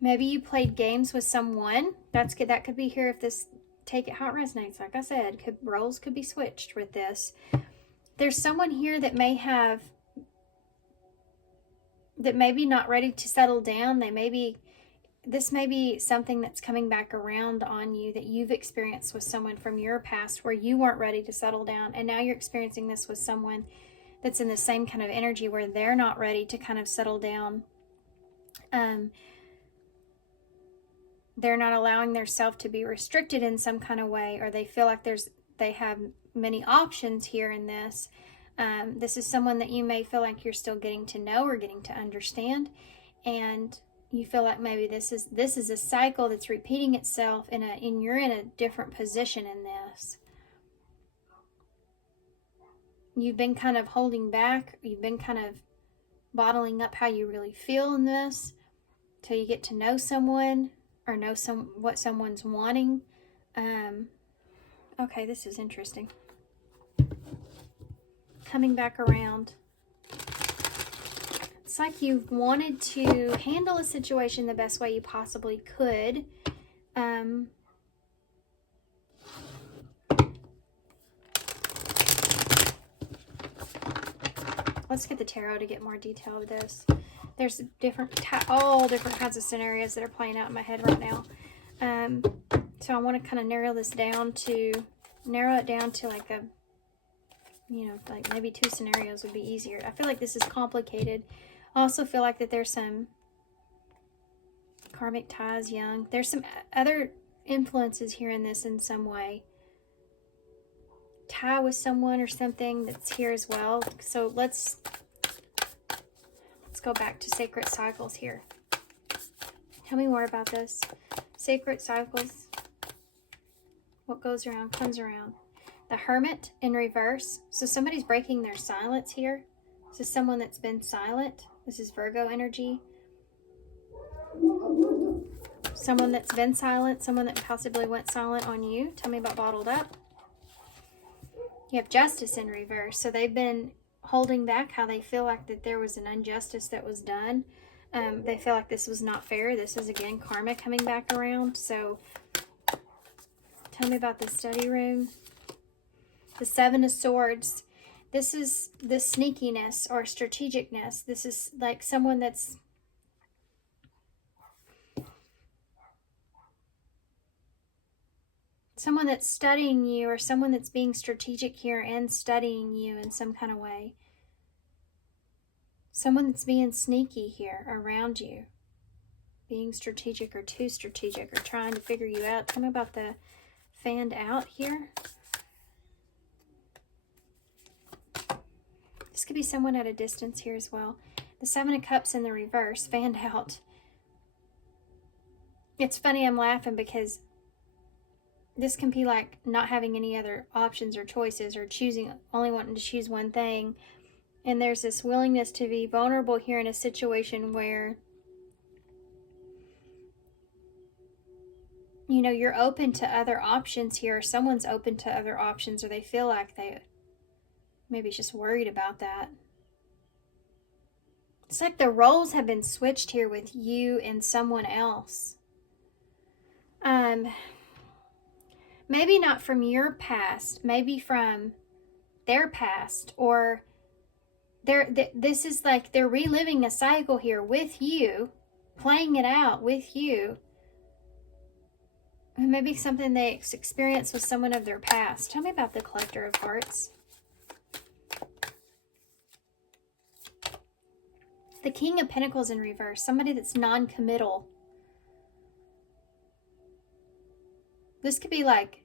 Maybe you played games with someone. That could be here if this, take it how it resonates. Like I said, roles could be switched with this. There's someone here that may be not ready to settle down. This may be something that's coming back around on you that you've experienced with someone from your past where you weren't ready to settle down, and now you're experiencing this with someone that's in the same kind of energy where they're not ready to kind of settle down. They're not allowing their self to be restricted in some kind of way, or they feel like they have many options here in this. This is someone that you may feel like you're still getting to know or getting to understand, and you feel like maybe this is a cycle that's repeating itself, and you're in a different position in this. You've been kind of holding back. You've been kind of bottling up how you really feel in this till you get to know someone, or know what someone's wanting. Okay, this is interesting. Coming back around. It's like you've wanted to handle a situation the best way you possibly could. Let's get the tarot to get more detail of this. There's all different kinds of scenarios that are playing out in my head right now. So I want to kind of narrow it down to like a, you know, like maybe 2 scenarios would be easier. I feel like this is complicated. I also feel like that there's some karmic ties, young. There's some other influences here in this in some way. Tie with someone or something that's here as well. So let's go back to sacred cycles here. Tell me more about this. Sacred cycles. What goes around comes around. The Hermit in reverse. So somebody's breaking their silence here. This is someone that's been silent. This is Virgo energy. Someone that's been silent. Someone that possibly went silent on you. Tell me about bottled up. You have Justice in reverse. So they've been holding back how they feel like that there was an injustice that was done. They feel like this was not fair. This is, again, karma coming back around. So tell me about the study room. The Seven of Swords. This is the sneakiness or strategicness. This is like someone that's studying you, or someone that's being strategic here and studying you in some kind of way. Someone that's being sneaky here around you. Being strategic or too strategic or trying to figure you out. Tell me about the fanned out here. This could be someone at a distance here as well. The Seven of Cups in the reverse, fanned out. It's funny, I'm laughing because this can be like not having any other options or choices, or only wanting to choose one thing. And there's this willingness to be vulnerable here in a situation where, you know, you're open to other options here. Or someone's open to other options, or they feel like they maybe just worried about that. It's like the roles have been switched here with you and someone else. Maybe not from your past, maybe from their past, or this is like they're reliving a cycle here with you, playing it out with you. Maybe something they experienced with someone of their past. Tell me about the Collector of Hearts. The King of Pentacles in reverse. Somebody that's non-committal. This could be like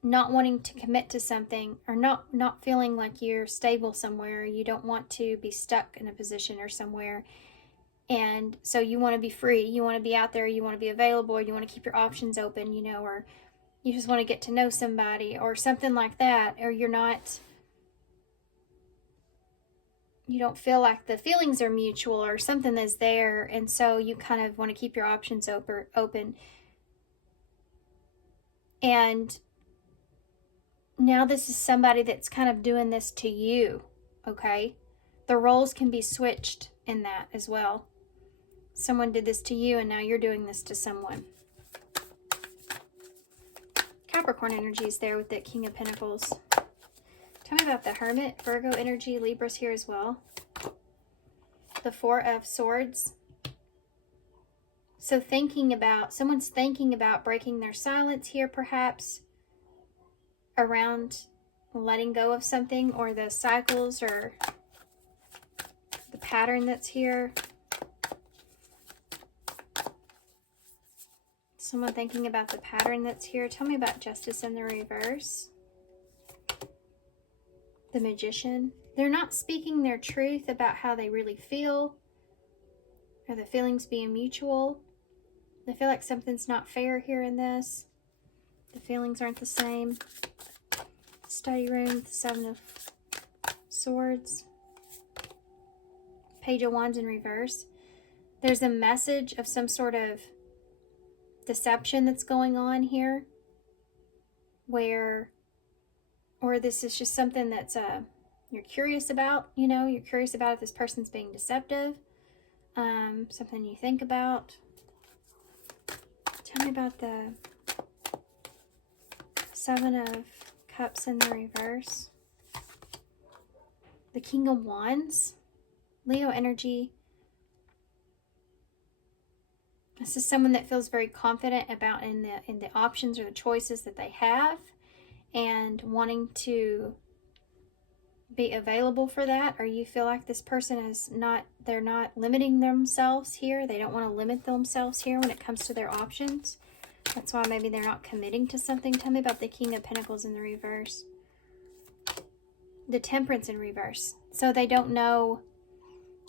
not wanting to commit to something, or not feeling like you're stable somewhere. You don't want to be stuck in a position or somewhere. And so you want to be free. You want to be out there. You want to be available. Or you want to keep your options open, you know, or you just want to get to know somebody or something like that. Or you don't feel like the feelings are mutual or something is there. And so you kind of want to keep your options open. And now this is somebody that's kind of doing this to you, okay? The roles can be switched in that as well. Someone did this to you and now you're doing this to someone. Capricorn energy is there with that King of Pentacles. Tell me about the Hermit, Virgo energy, Libra's here as well. The Four of Swords. So someone's thinking about breaking their silence here perhaps, around letting go of something, or the cycles or the pattern that's here. Someone thinking about the pattern that's here. Tell me about Justice in the reverse. The Magician. They're not speaking their truth about how they really feel, or the feelings being mutual. They feel like something's not fair here in this. The feelings aren't the same. Study room, the Seven of Swords. Page of Wands in reverse. There's a message of some sort of deception that's going on here, or this is just something that's you're curious about, you know, you're curious about if this person's being deceptive, something you think about. Tell me about the Seven of Cups in the reverse. The King of Wands, Leo energy. This is someone that feels very confident about in the options or the choices that they have, and wanting to be available for that. Or you feel like this person is not, they're not limiting themselves here. They don't want to limit themselves here when it comes to their options. That's why maybe they're not committing to something. Tell me about the King of Pentacles in the reverse. The Temperance in reverse. So they don't know.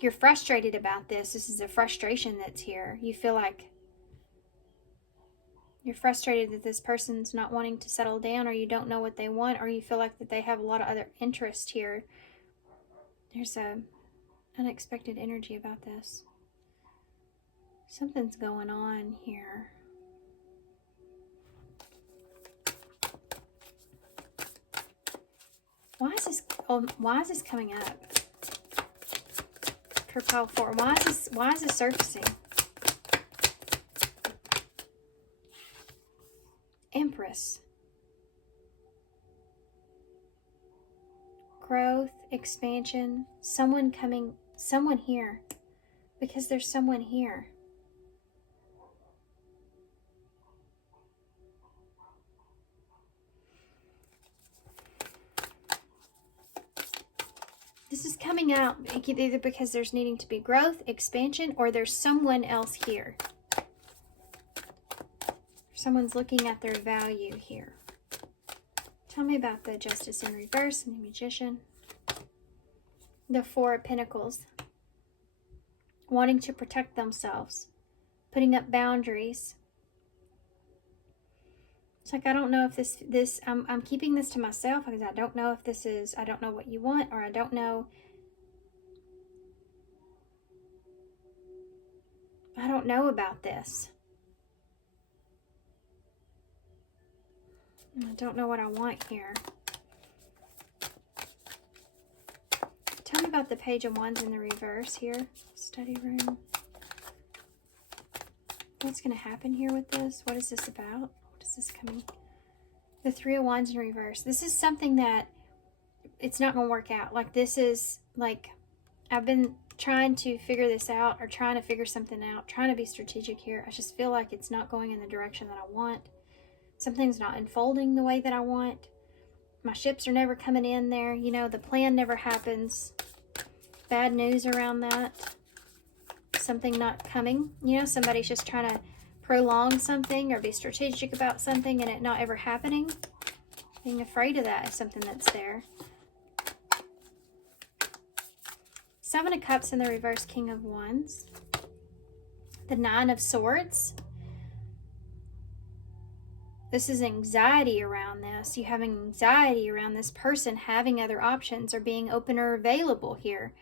You're frustrated about this. This is a frustration that's here. You feel like you're frustrated that this person's not wanting to settle down, or you don't know what they want, or you feel like that they have a lot of other interest here. There's a unexpected energy about this. Something's going on here. Why is this coming up? For pile 4. Why is this surfacing? Empress. Growth, expansion, someone coming, someone here. Because there's someone here. This is coming out either because there's needing to be growth, expansion, or there's someone else here. Someone's looking at their value here. Tell me about the Justice in reverse and the Magician. The Four of Pentacles. Wanting to protect themselves. Putting up boundaries. It's like, I don't know if I'm keeping this to myself because I don't know if this is, I don't know what you want, or I don't know. I don't know about this. I don't know what I want here. Tell me about the Page of Wands in the reverse here. Study room. What's going to happen here with this? What is this about? What is this coming? The Three of Wands in reverse. This is something that it's not going to work out. Like, this is like, I've been trying to figure this out, or trying to figure something out, trying to be strategic here. I just feel like it's not going in the direction that I want. Something's not unfolding the way that I want. My ships are never coming in there. You know, the plan never happens. Bad news around that. Something not coming. You know, somebody's just trying to prolong something or be strategic about something and it not ever happening. Being afraid of that is something that's there. Seven of Cups in the reverse, King of Wands. The Nine of Swords. This is anxiety around this. You have anxiety around this person having other options or being open or available here.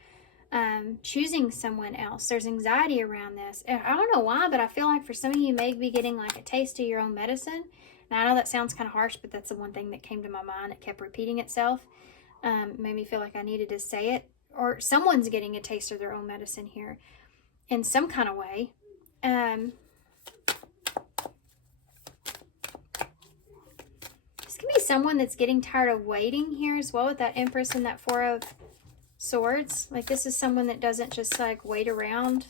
Choosing someone else. There's anxiety around this. I don't know why, but I feel like for some of you, you may be getting like a taste of your own medicine. Now, I know that sounds kind of harsh, but that's the one thing that came to my mind. It kept repeating itself. Made me feel like I needed to say it. Or someone's getting a taste of their own medicine here in some kind of way. This can be someone that's getting tired of waiting here as well, with that Empress and that Four of Swords. Like, this is someone that doesn't just like wait around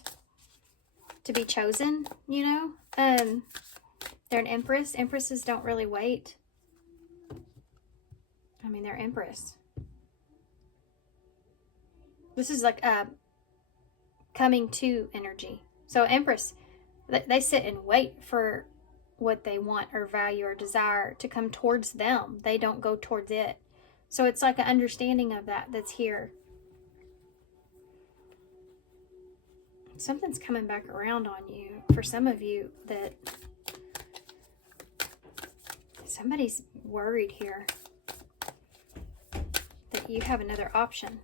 to be chosen, you know. They're an Empress. Empresses don't really wait. I mean, they're Empress. This is like a coming to energy. So Empress, they sit and wait for what they want or value or desire to come towards them. They don't go towards it. So it's like an understanding of that that's here. Something's coming back around on you. For some of you, that somebody's worried here that you have another option.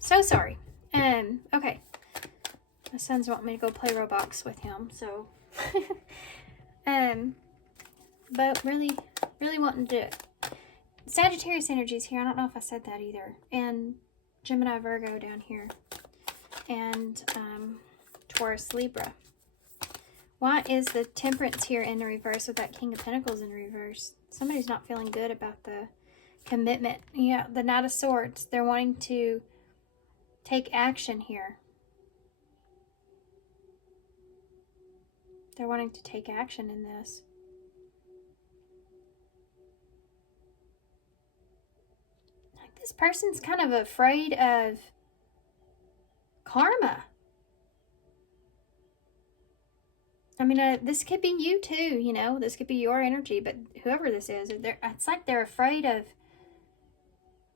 So sorry. Okay. My son's wanting me to go play Roblox with him, so but really wanting to do it. Sagittarius energies here. I don't know if I said that either. And Gemini, Virgo down here. And Taurus, Libra. Why is the Temperance here in the reverse with that King of Pentacles in reverse? Somebody's not feeling good about the Commitment. Yeah, the Knight of Swords. They're wanting to take action here. They're wanting to take action in this. Like this person's kind of afraid of karma. I mean, this could be you too, you know. This could be your energy, but whoever this is, it's like they're afraid of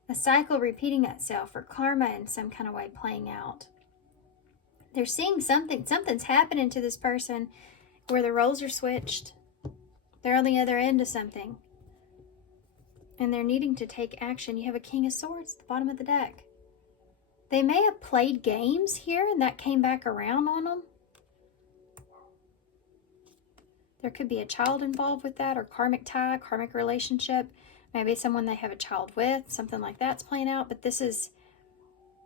a cycle repeating itself or karma in some kind of way playing out. They're seeing something's happening to this person where the roles are switched. They're on the other end of something. And they're needing to take action. You have a King of Swords at the bottom of the deck. They may have played games here and that came back around on them. There could be a child involved with that, or karmic tie, karmic relationship. Maybe someone they have a child with, something like that's playing out. But this is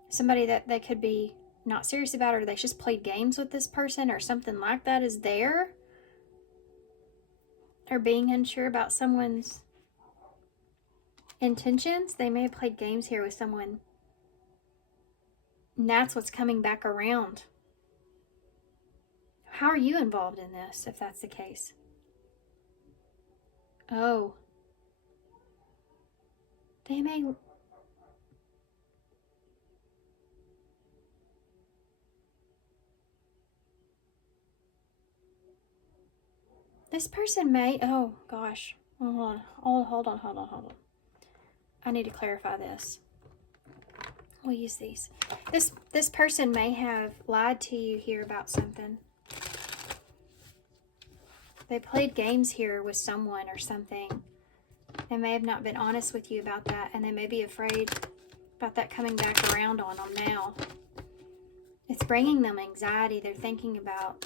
somebody that they could be not serious about, or they just played games with this person, or something like that is there. Or being unsure about someone's intentions. They may have played games here with someone. And that's what's coming back around. How are you involved in this, if that's the case? Oh. They may... This person may... Oh, gosh. Hold on. I need to clarify this. We'll use these. This person may have lied to you here about something. They played games here with someone or something. They may have not been honest with you about that, and they may be afraid about that coming back around on them now. It's bringing them anxiety. They're thinking about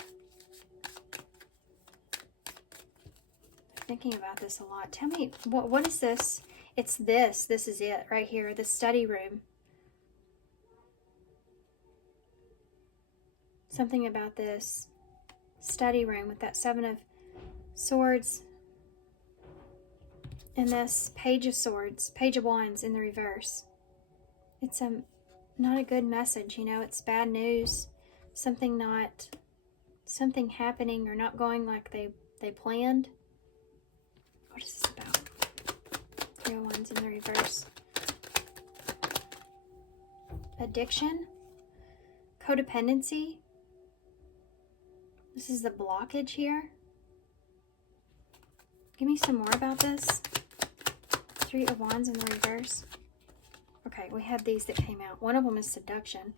this a lot. Tell me, what is this? It's this. This is it right here, the study room. Something about this study room with that Seven of Swords and this Page of Swords, Page of Wands in the reverse. It's not a good message, you know. It's bad news. Something happening or not going like they planned. What is this about? Three of Wands in the reverse. Addiction, codependency. This is the blockage here. Give me some more about this. Three of Wands in the reverse. Okay, we have these that came out. One of them is seduction.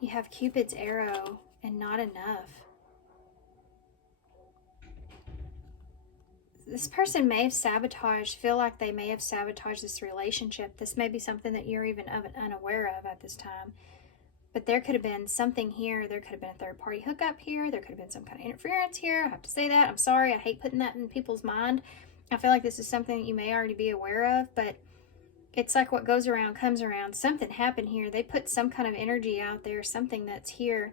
You have Cupid's arrow and not enough. This person may have feel like they may have sabotaged this relationship. This may be something that you're even unaware of at this time. But there could have been something here. There could have been a third-party hookup here. There could have been some kind of interference here. I have to say that. I'm sorry. I hate putting that in people's mind. I feel like this is something that you may already be aware of, but it's like what goes around comes around. Something happened here. They put some kind of energy out there, something that's here,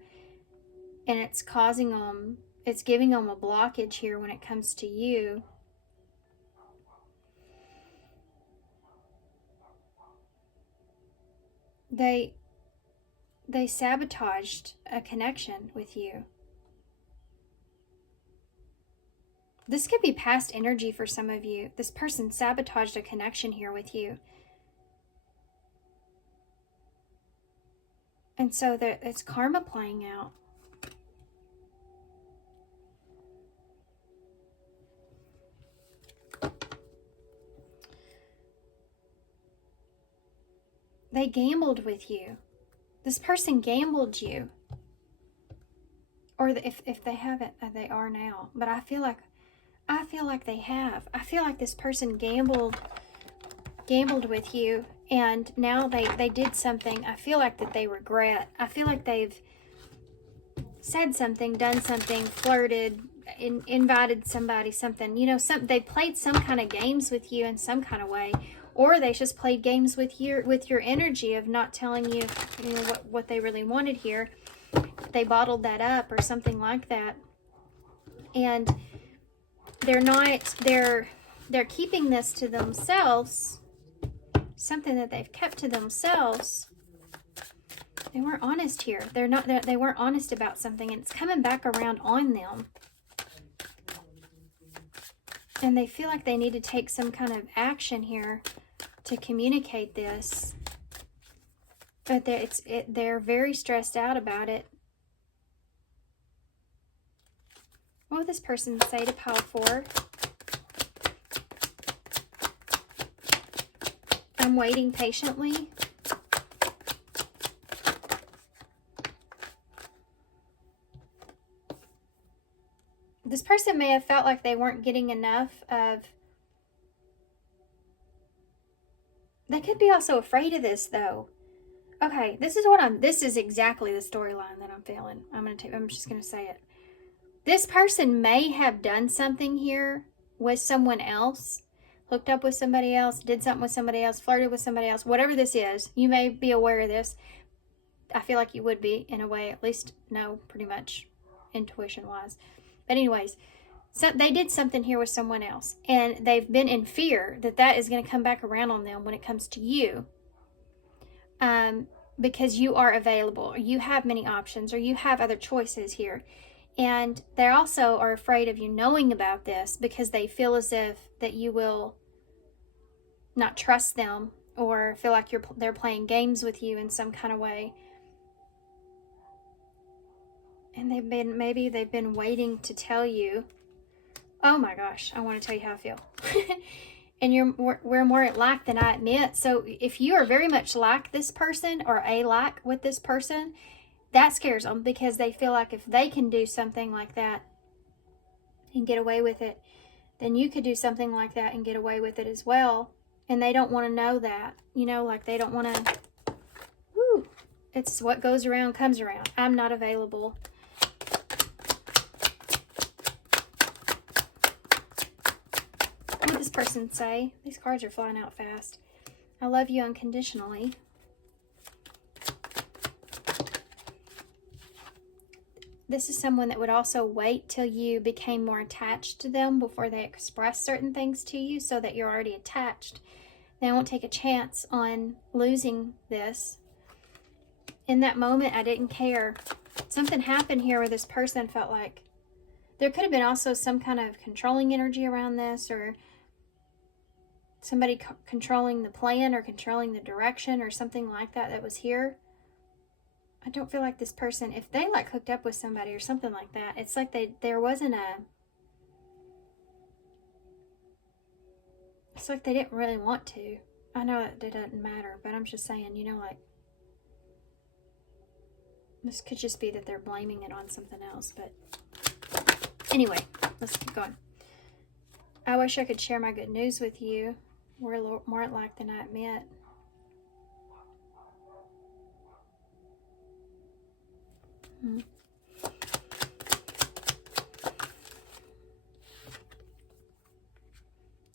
and it's causing them, it's giving them a blockage here when it comes to you. They sabotaged a connection with you. This could be past energy for some of you. This person sabotaged a connection here with you. And so it's karma playing out. They gambled with you. This person gambled you. Or if they haven't, they are now. But I feel like they have. I feel like this person gambled with you, and now they did something I feel like that they regret. I feel like they've said something, done something, flirted, invited somebody, something. You know, they played some kind of games with you in some kind of way. Or they just played games with your energy of not telling you, you know, what they really wanted here. They bottled that up or something like that. And they're keeping this to themselves something that they've kept to themselves. They weren't honest here. They weren't honest about something, and it's coming back around on them. And they feel like they need to take some kind of action here to communicate this. But they're very stressed out about it. What would this person say to pile 4? I'm waiting patiently. This person may have felt like they weren't getting enough of... They could be also afraid of this, though. Okay, this is exactly the storyline that I'm feeling. I'm just going to say it. This person may have done something here with someone else, hooked up with somebody else, did something with somebody else, flirted with somebody else, whatever this is. You may be aware of this. I feel like you would be, in a way, at least know pretty much intuition-wise. But anyways, so they did something here with someone else, and they've been in fear that that is going to come back around on them when it comes to you. Because you are available, or you have many options, or you have other choices here. And they also are afraid of you knowing about this because they feel as if that you will not trust them, or feel like they're playing games with you in some kind of way. And maybe they've been waiting to tell you. Oh my gosh, I want to tell you how I feel. And we're more like than I admit. So if you are very much like this person, or like with this person, that scares them, because they feel like if they can do something like that and get away with it, then you could do something like that and get away with it as well. And they don't want to know that, like they don't want to. Woo! It's what goes around comes around. I'm not available. What would this person say? These cards are flying out fast. I love you unconditionally. This is someone that would also wait till you became more attached to them before they express certain things to you, so that you're already attached. They won't take a chance on losing this. In that moment, I didn't care. Something happened here where this person felt like there could have been also some kind of controlling energy around this, or somebody controlling the plan or controlling the direction or something like that was here. I don't feel like this person, if they like hooked up with somebody or something like that, it's like there wasn't a... It's like they didn't really want to. I know that it doesn't matter, but I'm just saying, like... This could just be that they're blaming it on something else, but... Anyway, let's keep going. I wish I could share my good news with you. We're more alike than I admit.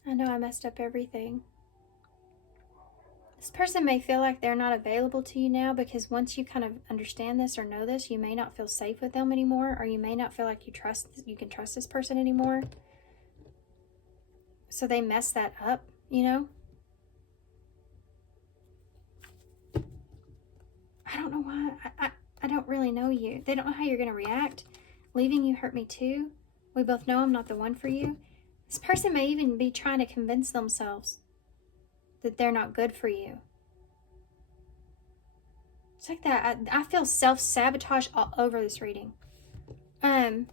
I know I messed up everything. This person may feel like they're not available to you now, because once you kind of understand this or know this, you may not feel safe with them anymore, or you may not feel like you can trust this person anymore. So they mess that up, I don't know why. I don't really know you. They don't know how you're going to react. Leaving you hurt me too. We both know I'm not the one for you. This person may even be trying to convince themselves that they're not good for you. It's like that. I feel self-sabotage all over this reading. I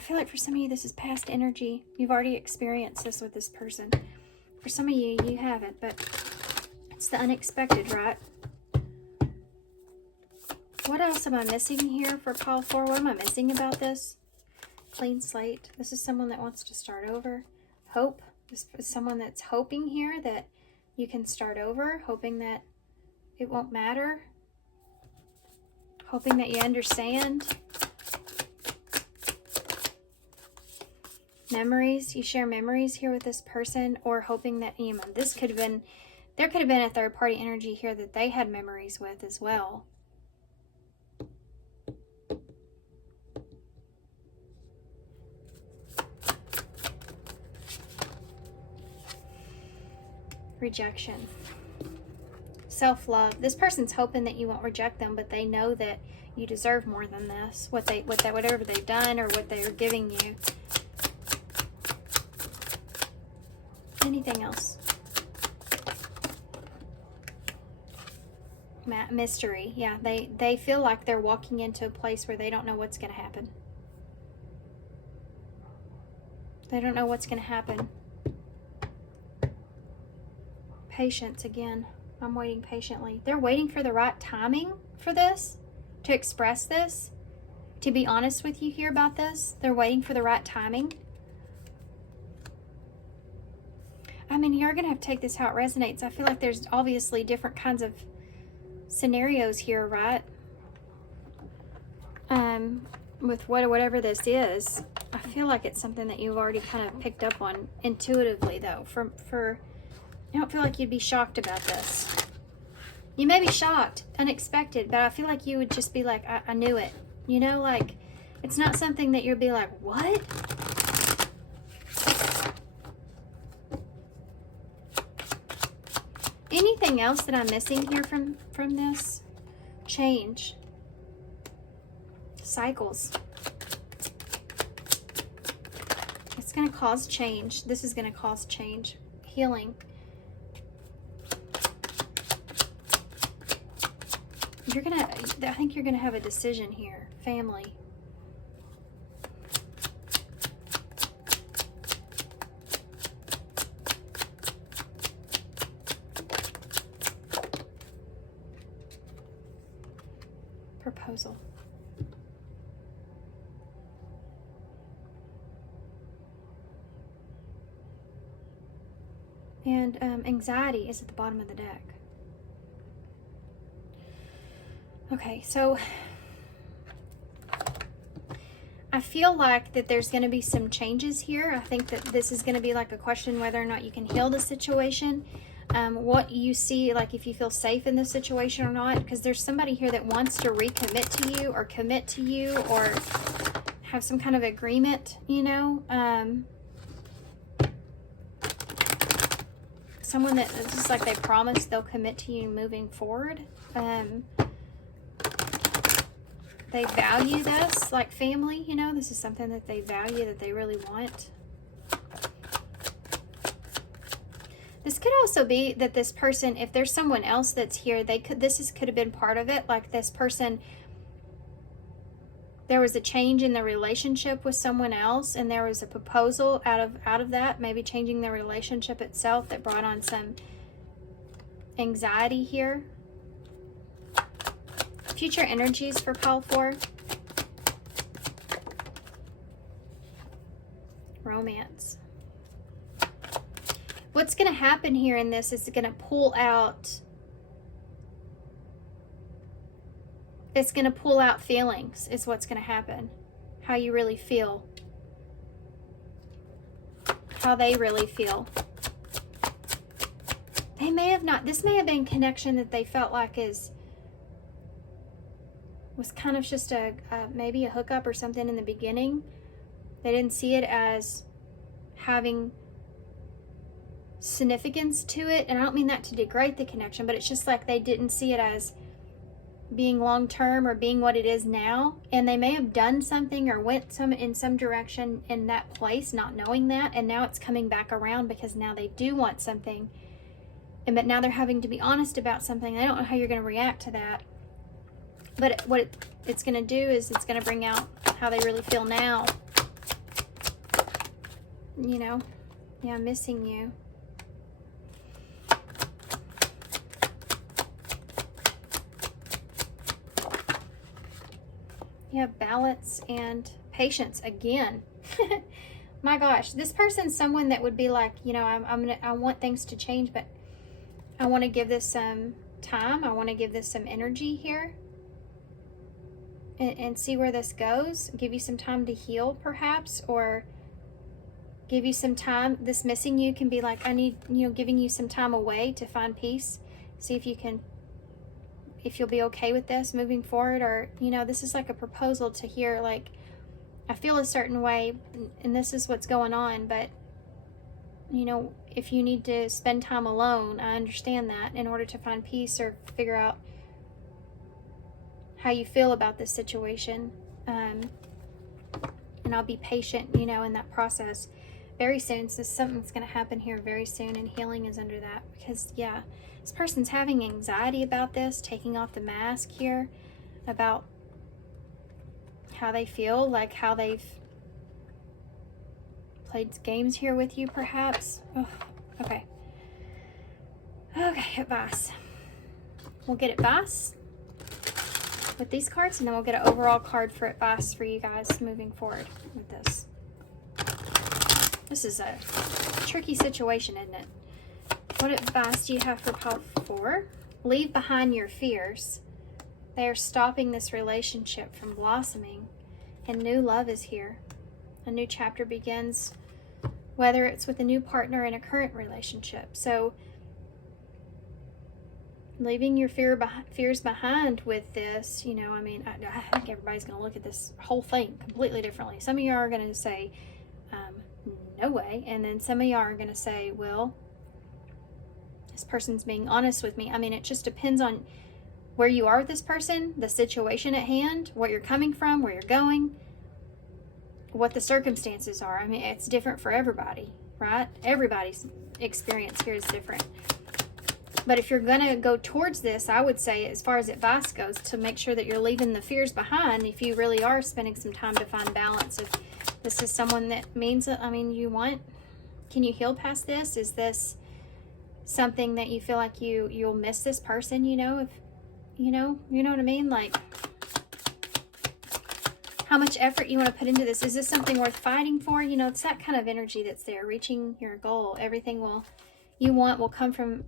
feel like for some of you, this is past energy. You've already experienced this with this person. For some of you, you haven't, but it's the unexpected, right? What else am I missing here for pile 4? What am I missing about this? Clean slate. This is someone that wants to start over. Hope. This is someone that's hoping here that you can start over, hoping that it won't matter, hoping that you understand. Memories. You share memories here with this person, or hoping that, this could have been, there could have been a third party energy here that they had memories with as well. rejection. Self-love. This person's hoping that you won't reject them, but they know that you deserve more than this. Whatever they've done or what they are giving you. Anything else? Mystery. Yeah, they feel like they're walking into a place where they don't know what's going to happen. They don't know what's going to happen. Patience again. I'm waiting patiently. They're waiting for the right timing for this, to express this, to be honest with you here about this. They're waiting for the right timing. I mean, you're going to have to take this how it resonates. I feel like there's obviously different kinds of scenarios here, right? With whatever this is, I feel like it's something that you've already kind of picked up on intuitively, though. I don't feel like you'd be shocked about this. You may be shocked, unexpected, but I feel like you would just be like, I knew it. You know, like, it's not something that you'll be like, what? Anything else that I'm missing here from this? Change. Cycles. It's going to cause change. This is going to cause change. Healing. I think you're going to have a decision here. Family. Proposal. And anxiety is at the bottom of the deck. Okay, so I feel like that there's going to be some changes here. I think that this is going to be like a question whether or not you can heal the situation. What you see, like if you feel safe in this situation or not, because there's somebody here that wants to recommit to you or commit to you or have some kind of agreement, you know. Someone that it's just like they promise they'll commit to you moving forward. They value this, like family, you know. This is something that they value, that they really want. This could also be that this person, if there's someone else that's here, could have been part of it. Like this person, there was a change in the relationship with someone else, and there was a proposal out of that, maybe changing the relationship itself, that brought on some anxiety here. Future energies for pile 4. Romance. What's going to happen here in this is going to pull out. It's going to pull out feelings is what's going to happen. How you really feel. How they really feel. They may have not. This may have been connection that they felt like was kind of just maybe a hookup or something in the beginning. They didn't see it as having significance to it, and I don't mean that to degrade the connection, but it's just like they didn't see it as being long-term or being what it is now, and they may have done something or went in some direction in that place not knowing that, and now it's coming back around because now they do want something, but now they're having to be honest about something. They don't know how you're going to react to that, but what it's going to do is it's going to bring out how they really feel now, you know. Yeah, I'm missing you. You have balance and patience again. My gosh, this person's someone that would be like, you know, I want things to change, but I want to give this some time. I want to give this some energy here and see where this goes. Give you some time to heal, perhaps, or give you some time. This missing you can be like, I need, you know, giving you some time away to find peace. See if you'll be okay with this moving forward, or, you know, this is like a proposal to hear, like, I feel a certain way and this is what's going on, but you know, if you need to spend time alone, I understand that, in order to find peace or figure out how you feel about this situation. And I'll be patient, you know, in that process. Very soon, so something's going to happen here very soon, and healing is under that. Because, yeah, this person's having anxiety about this, taking off the mask here, about how they feel, like how they've played games here with you, perhaps. Oh, okay. Okay, advice. We'll get advice with these cards, and then we'll get an overall card for advice for you guys moving forward with this. This is a tricky situation, isn't it? What advice do you have for pile 4? Leave behind your fears. They are stopping this relationship from blossoming, and new love is here. A new chapter begins, whether it's with a new partner in a current relationship. So leaving your fears behind with this, you know, I mean, I think everybody's going to look at this whole thing completely differently. Some of you are going to say, no way. And then some of y'all are going to say, well, this person's being honest with me. I mean, it just depends on where you are with this person, the situation at hand, where you're coming from, where you're going, what the circumstances are. I mean, it's different for everybody, right? Everybody's experience here is different. But if you're going to go towards this, I would say, as far as advice goes, to make sure that you're leaving the fears behind. If you really are spending some time to find balance, if this is someone that means, I mean, you want, can you heal past this? Is this something that you feel like you'll miss this person, you know, if, you know what I mean? Like, how much effort you want to put into this. Is this something worth fighting for? You know, it's that kind of energy that's there, reaching your goal. Everything you want will come from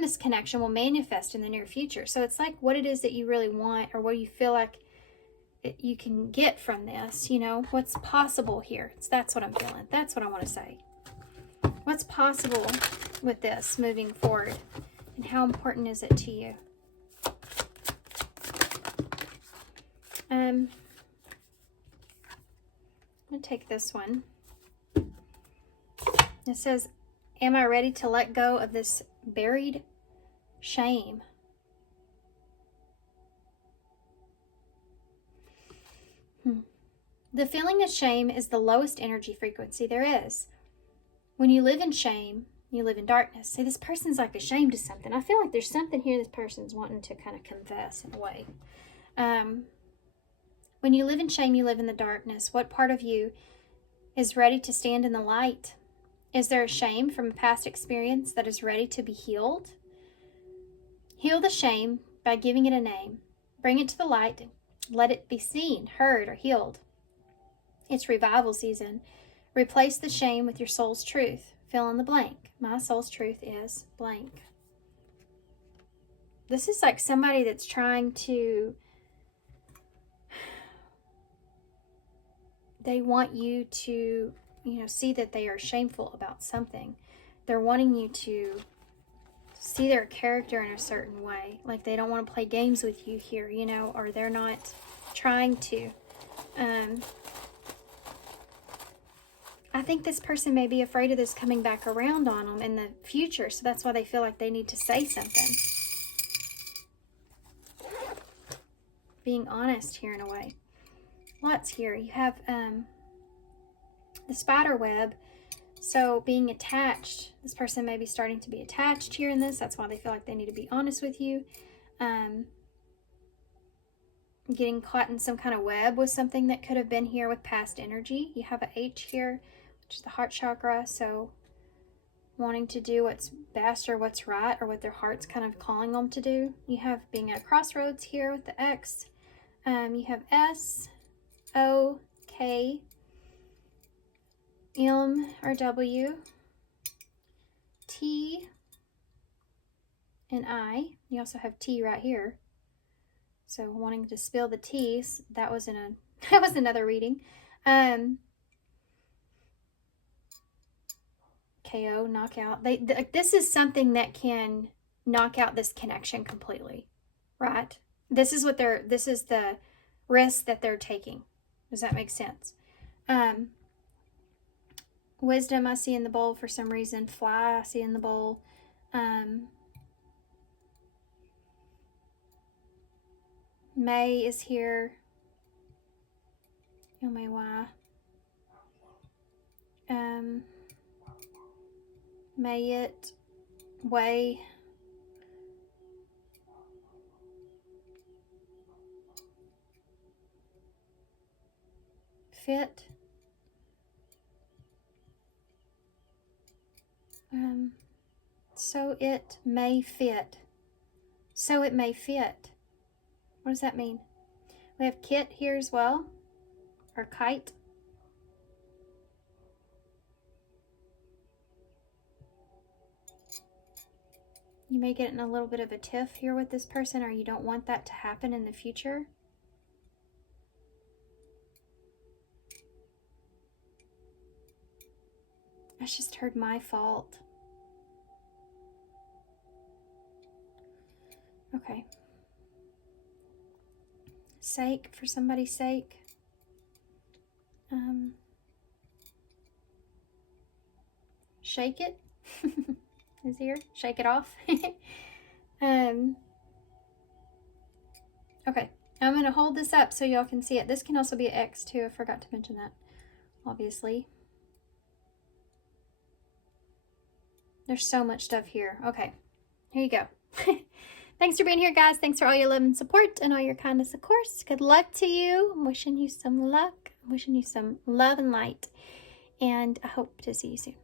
this connection, will manifest in the near future. So it's like what it is that you really want, or what you feel like you can get from this, you know, what's possible here. That's what I'm feeling. That's what I want to say. What's possible with this moving forward, and how important is it to you? I'm going to take this one. It says, am I ready to let go of this buried shame? The feeling of shame is the lowest energy frequency there is. When you live in shame, you live in darkness. See, this person's like ashamed of something. I feel like there's something here this person's wanting to kind of confess in a way. When you live in shame, you live in the darkness. What part of you is ready to stand in the light? Is there a shame from a past experience that is ready to be healed? Heal the shame by giving it a name. Bring it to the light. Let it be seen, heard, or healed. It's revival season. Replace the shame with your soul's truth. Fill in the blank. My soul's truth is blank. This is like somebody that's trying to... They want you to, you know, see that they are shameful about something. They're wanting you to see their character in a certain way. Like they don't want to play games with you here, you know, or they're not trying to. I think this person may be afraid of this coming back around on them in the future. So that's why they feel like they need to say something. Being honest here in a way. Lots here. You have the spider web. So being attached. This person may be starting to be attached here in this. That's why they feel like they need to be honest with you. Getting caught in some kind of web with something that could have been here with past energy. You have an H here, which is the heart chakra. So wanting to do what's best or what's right, or what their heart's kind of calling them to do. You have being at a crossroads here with the X. You have S, O, K, M or W, T, and I. You also have T right here. So wanting to spill the tea. That was that was another reading. KO, knockout. This is something that can knock out this connection completely, right? This is the risk that they're taking. Does that make sense? Wisdom I see in the bowl for some reason. Fly I see in the bowl. May is here. Oh may why. May it. Way. Fit. So it may fit. So it may fit. What does that mean? We have kit here as well, or kite. You may get in a little bit of a tiff here with this person, or you don't want that to happen in the future. I just heard my fault. Okay. Sake, for somebody's sake. Shake it. Is here. Shake it off. Okay. I'm going to hold this up so y'all can see it. This can also be an X too. I forgot to mention that, obviously. There's so much stuff here. Okay. Here you go. Thanks for being here, guys. Thanks for all your love and support and all your kindness, of course. Good luck to you. I'm wishing you some luck. I'm wishing you some love and light. And I hope to see you soon.